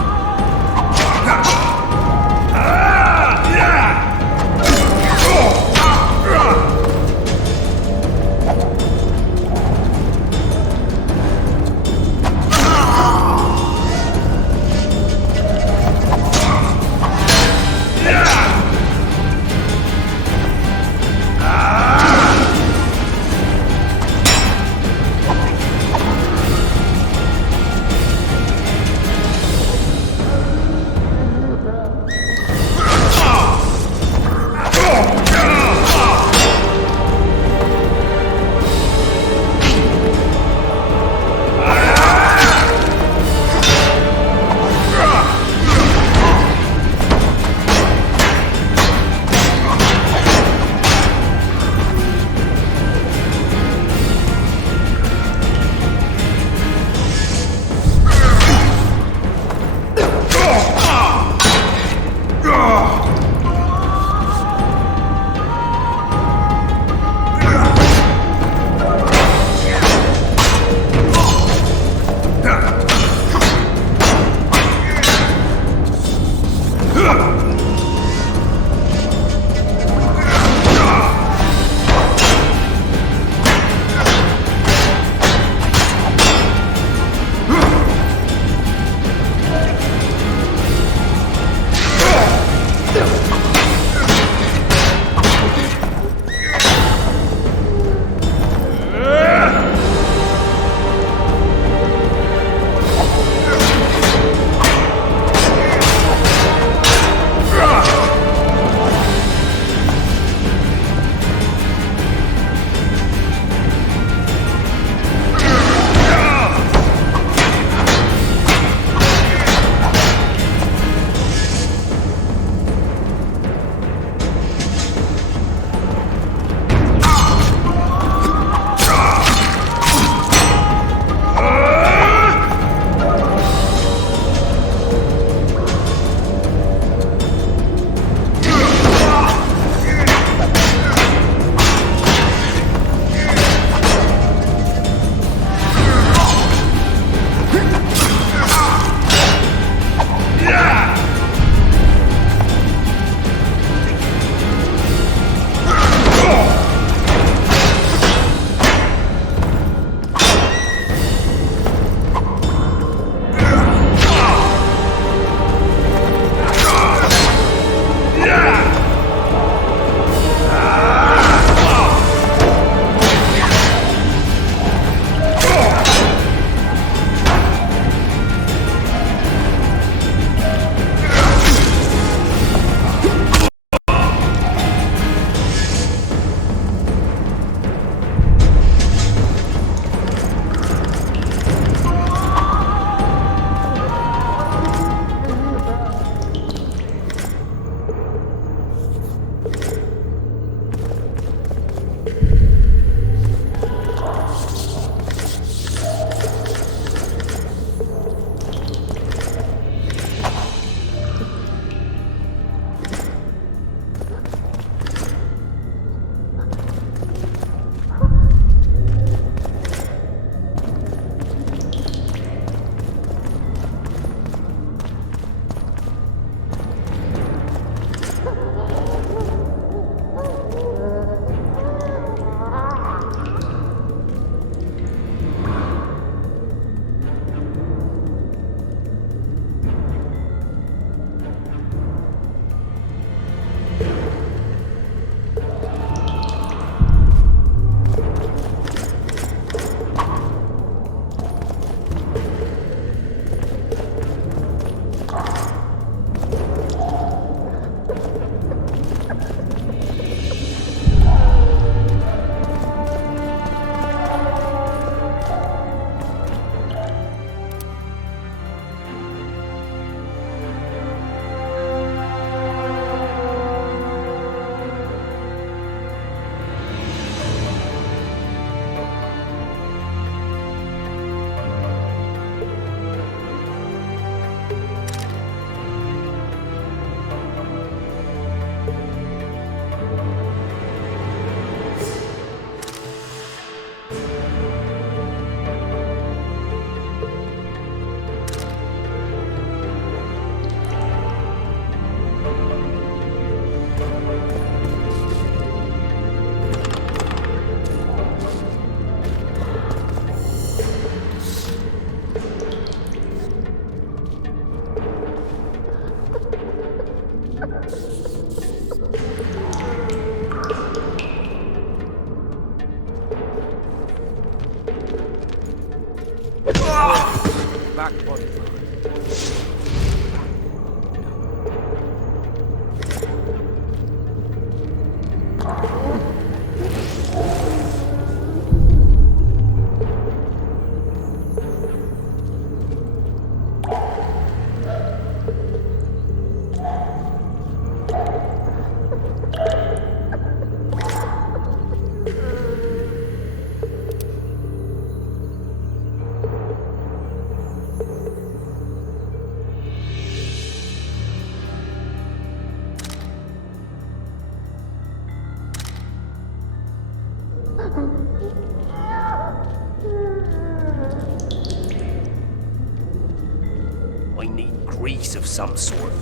of some sort.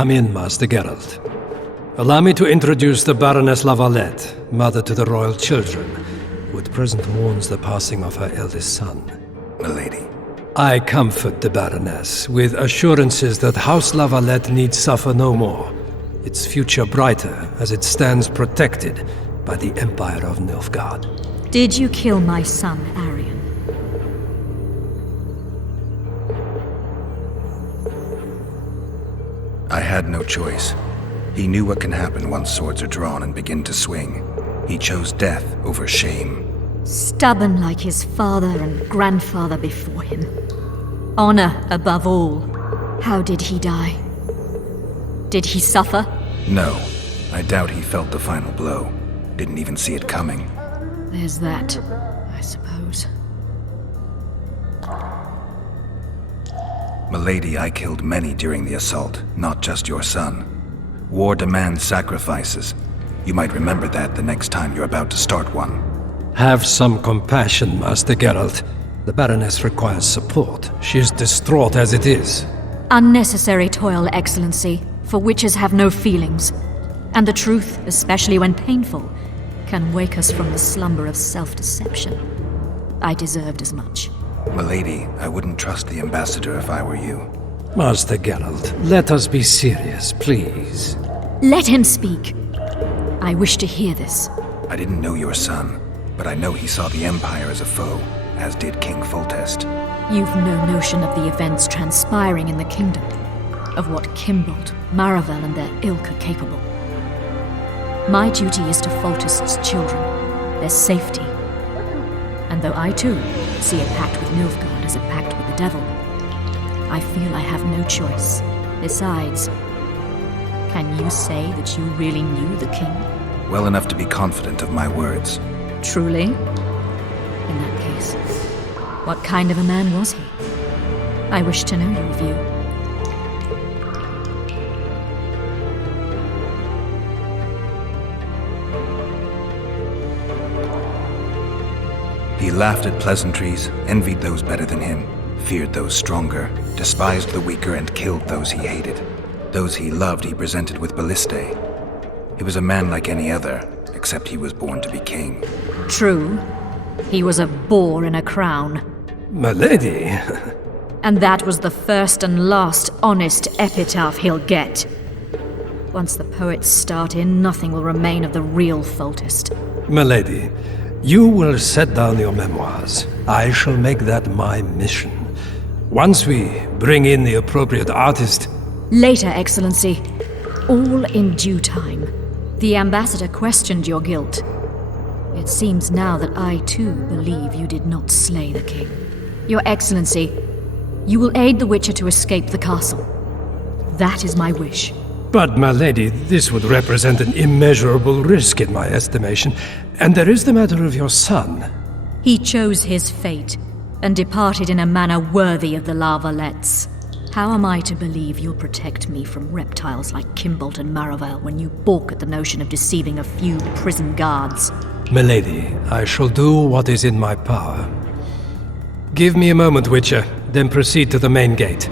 Come in, Master Geralt. Allow me to introduce the Baroness La Valette, mother to the royal children, who at present mourns the passing of her eldest son. Milady. I comfort the Baroness with assurances that House La Valette need suffer no more, its future brighter as it stands protected by the Empire of Nilfgaard. Did you kill my son, Arian? I had no choice. He knew what can happen once swords are drawn and begin to swing. He chose death over shame. Stubborn like his father and grandfather before him. Honor above all. How did he die? Did he suffer? No. I doubt he felt the final blow. Didn't even see it coming. There's that, I suppose. Milady, I killed many during the assault, not just your son. War demands sacrifices. You might remember that the next time you're about to start one. Have some compassion, Master Geralt. The Baroness requires support. She is distraught as it is. Unnecessary toil, Excellency, for witches have no feelings. And the truth, especially when painful, can wake us from the slumber of self-deception. I deserved as much. Milady, I wouldn't trust the ambassador if I were you. Master Geralt, let us be serious, please. Let him speak. I wish to hear this. I didn't know your son, but I know he saw the Empire as a foe, as did King Foltest. You've no notion of the events transpiring in the kingdom, of what Kimbold, Maravel, and their ilk are capable. My duty is to Foltest's children, their safety. And though I too see a pact with Nilfgaard as a pact with the devil, I feel I have no choice. Besides, can you say that you really knew the king? Well enough to be confident of my words. Truly? In that case, what kind of a man was he? I wish to know your view. He laughed at pleasantries, envied those better than him, feared those stronger, despised the weaker, and killed those he hated. Those he loved he presented with ballistae. He was a man like any other, except he was born to be king. True. He was a boar in a crown. Milady! And that was the first and last honest epitaph he'll get. Once the poets start in, nothing will remain of the real Foltest. Milady, you will set down your memoirs. I shall make that my mission. Once we bring in the appropriate artist... Later, Excellency. All in due time. The ambassador questioned your guilt. It seems now that I, too, believe you did not slay the king. Your Excellency, you will aid the Witcher to escape the castle. That is my wish. But, my lady, this would represent an immeasurable risk in my estimation. And there is the matter of your son. He chose his fate, and departed in a manner worthy of the Valettes. How am I to believe you'll protect me from reptiles like Kimbolt and Maravel when you balk at the notion of deceiving a few prison guards? Milady, I shall do what is in my power. Give me a moment, Witcher, then proceed to the main gate.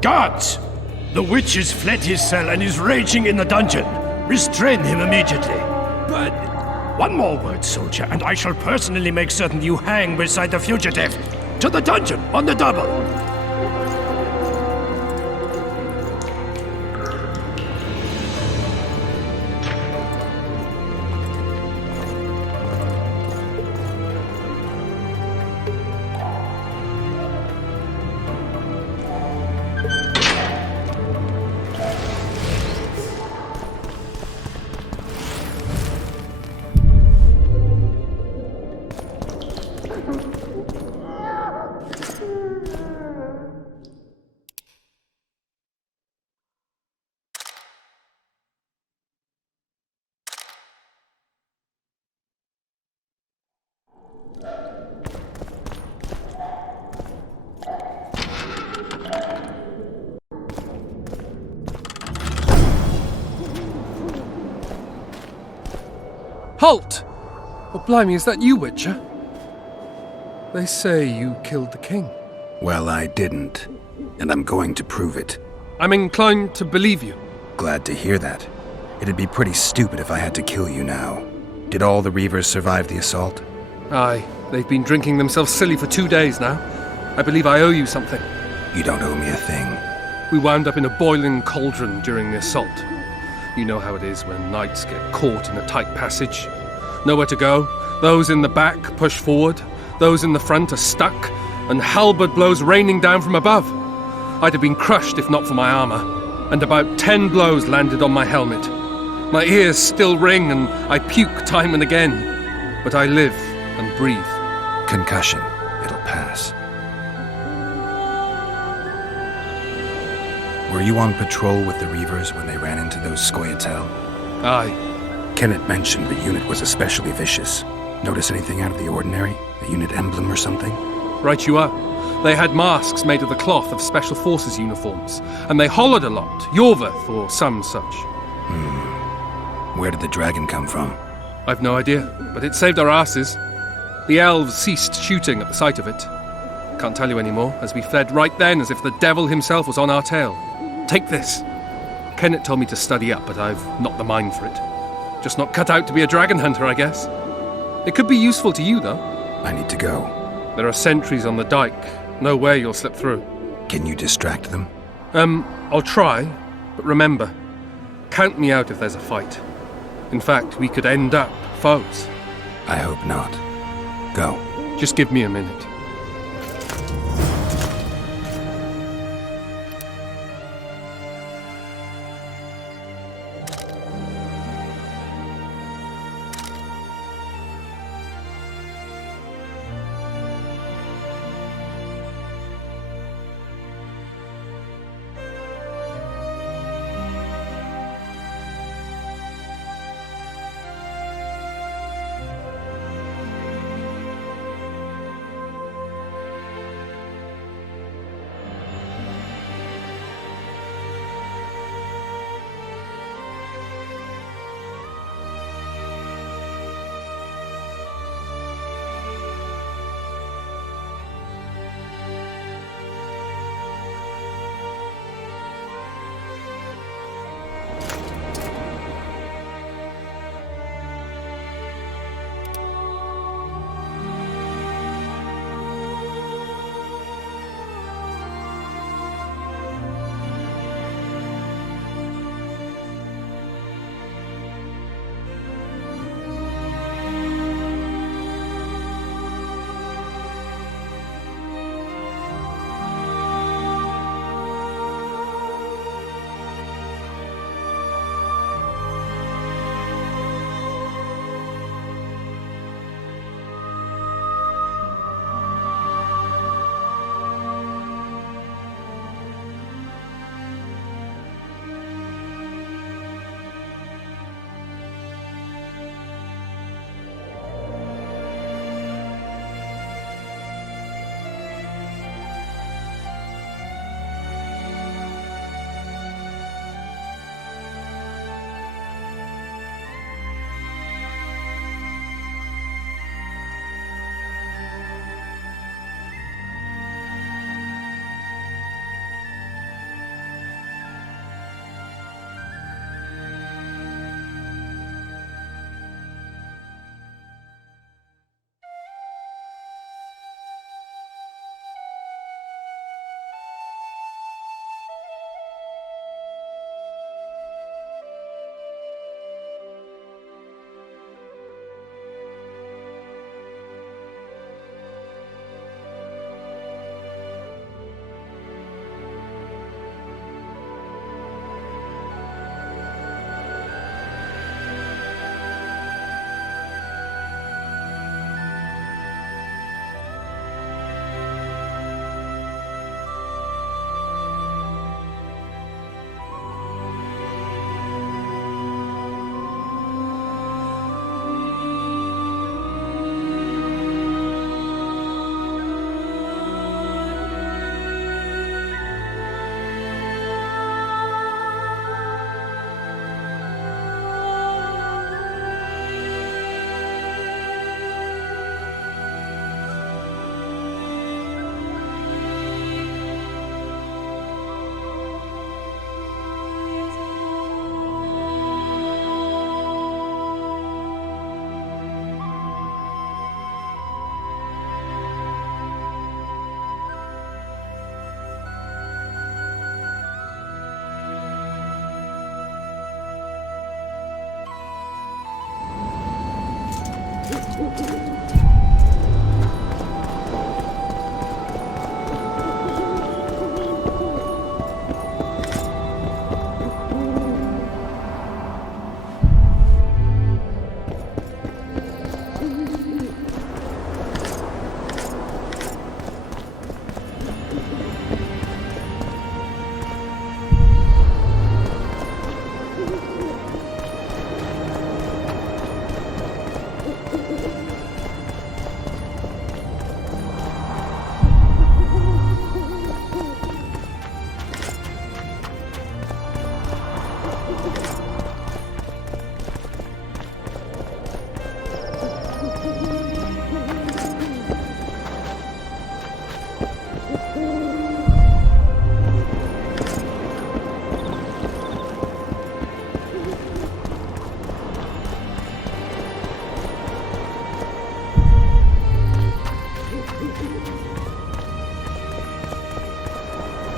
Guards! The witch has fled his cell and is raging in the dungeon. Restrain him immediately. But one more word, soldier, and I shall personally make certain you hang beside the fugitive. To the dungeon, on the double! Halt! Oh, blimey, is that you, Witcher? They say you killed the king. Well, I didn't, and I'm going to prove it. I'm inclined to believe you. Glad to hear that. It'd be pretty stupid if I had to kill you now. Did all the Reavers survive the assault? Aye, they've been drinking themselves silly for 2 days now. I believe I owe you something. You don't owe me a thing. We wound up in a boiling cauldron during the assault. You know how it is when knights get caught in a tight passage. Nowhere to go. Those in the back push forward. Those in the front are stuck. And halberd blows raining down from above. I'd have been crushed if not for my armor. And about 10 blows landed on my helmet. My ears still ring and I puke time and again. But I live and breathe. Concussion. It'll pass. Were you on patrol with the Reavers when they ran into those Sqotch? Aye. Kenneth mentioned the unit was especially vicious. Notice anything out of the ordinary? A unit emblem or something? Right you are. They had masks made of the cloth of Special Forces uniforms, and they hollered a lot, Yorveth or some such. Where did the dragon come from? I've no idea, but it saved our asses. The elves ceased shooting at the sight of it. Can't tell you anymore, as we fled right then as if the devil himself was on our tail. Take this. Kenneth told me to study up, but I've not the mind for it. Just not cut out to be a dragon hunter, I guess. It could be useful to you, though. I need to go. There are sentries on the dike. No way you'll slip through. Can you distract them? I'll try, but remember, count me out if there's a fight. In fact, we could end up foes. I hope not. Go. Just give me a minute.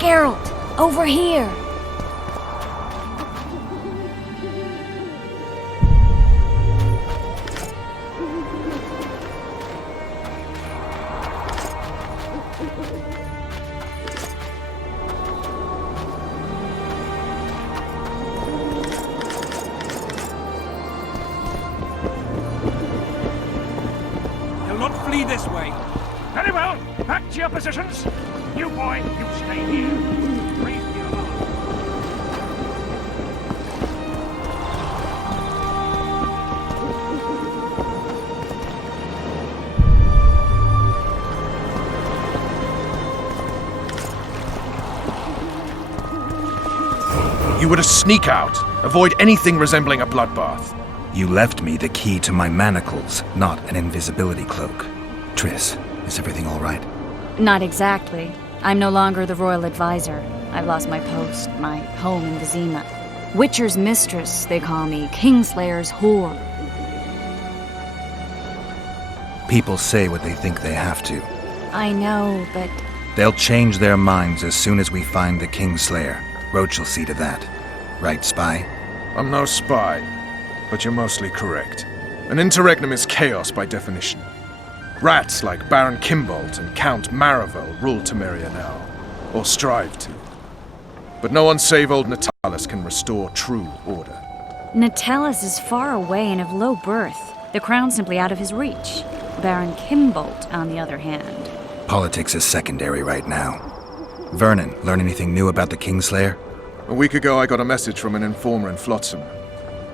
Geralt, over here! You'll not flee this way. Very well. Back to your positions. You boy, you stay here. Raise the alarm. You were to sneak out. Avoid anything resembling a bloodbath. You left me the key to my manacles, not an invisibility cloak. Triss, is everything all right? Not exactly. I'm no longer the royal advisor. I've lost my post, my home in Vizima. Witcher's mistress, they call me. Kingslayer's whore. People say what they think they have to. I know, but... They'll change their minds as soon as we find the Kingslayer. Roach will see to that. Right, spy? I'm no spy, but you're mostly correct. An interregnum is chaos by definition. Rats like Baron Kimbolt and Count Maravel rule Temeria now, or strive to. But no one save old Natalis can restore true order. Natalis is far away and of low birth. The crown's simply out of his reach. Baron Kimbolt, on the other hand. Politics is secondary right now. Vernon, learn anything new about the Kingslayer? A week ago I got a message from an informer in Flotsam.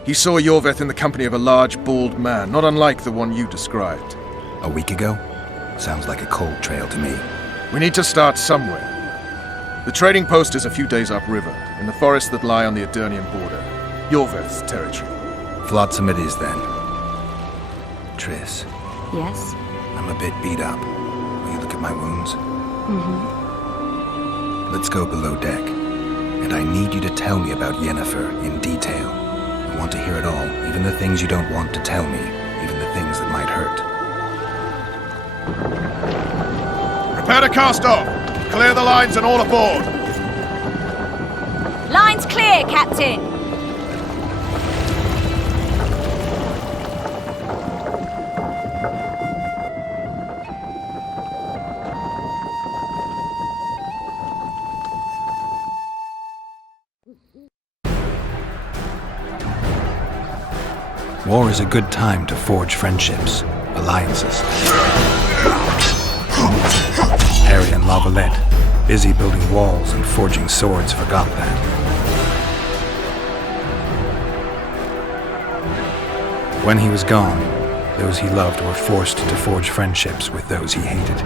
He saw Yorveth in the company of a large, bald man, not unlike the one you described. A week ago? Sounds like a cold trail to me. We need to start somewhere. The trading post is a few days upriver, in the forests that lie on the Adernian border. Yorveth's territory. Flotsam it is, then. Triss. Yes? I'm a bit beat up. Will you look at my wounds? Mm-hmm. Let's go below deck. And I need you to tell me about Yennefer in detail. I want to hear it all, even the things you don't want to tell me, even the things that might hurt. Prepare to cast off! Clear the lines and all aboard! Line's clear, Captain! War is a good time to forge friendships, alliances. Harry and La Valette, busy building walls and forging swords, forgot that. When he was gone, those he loved were forced to forge friendships with those he hated.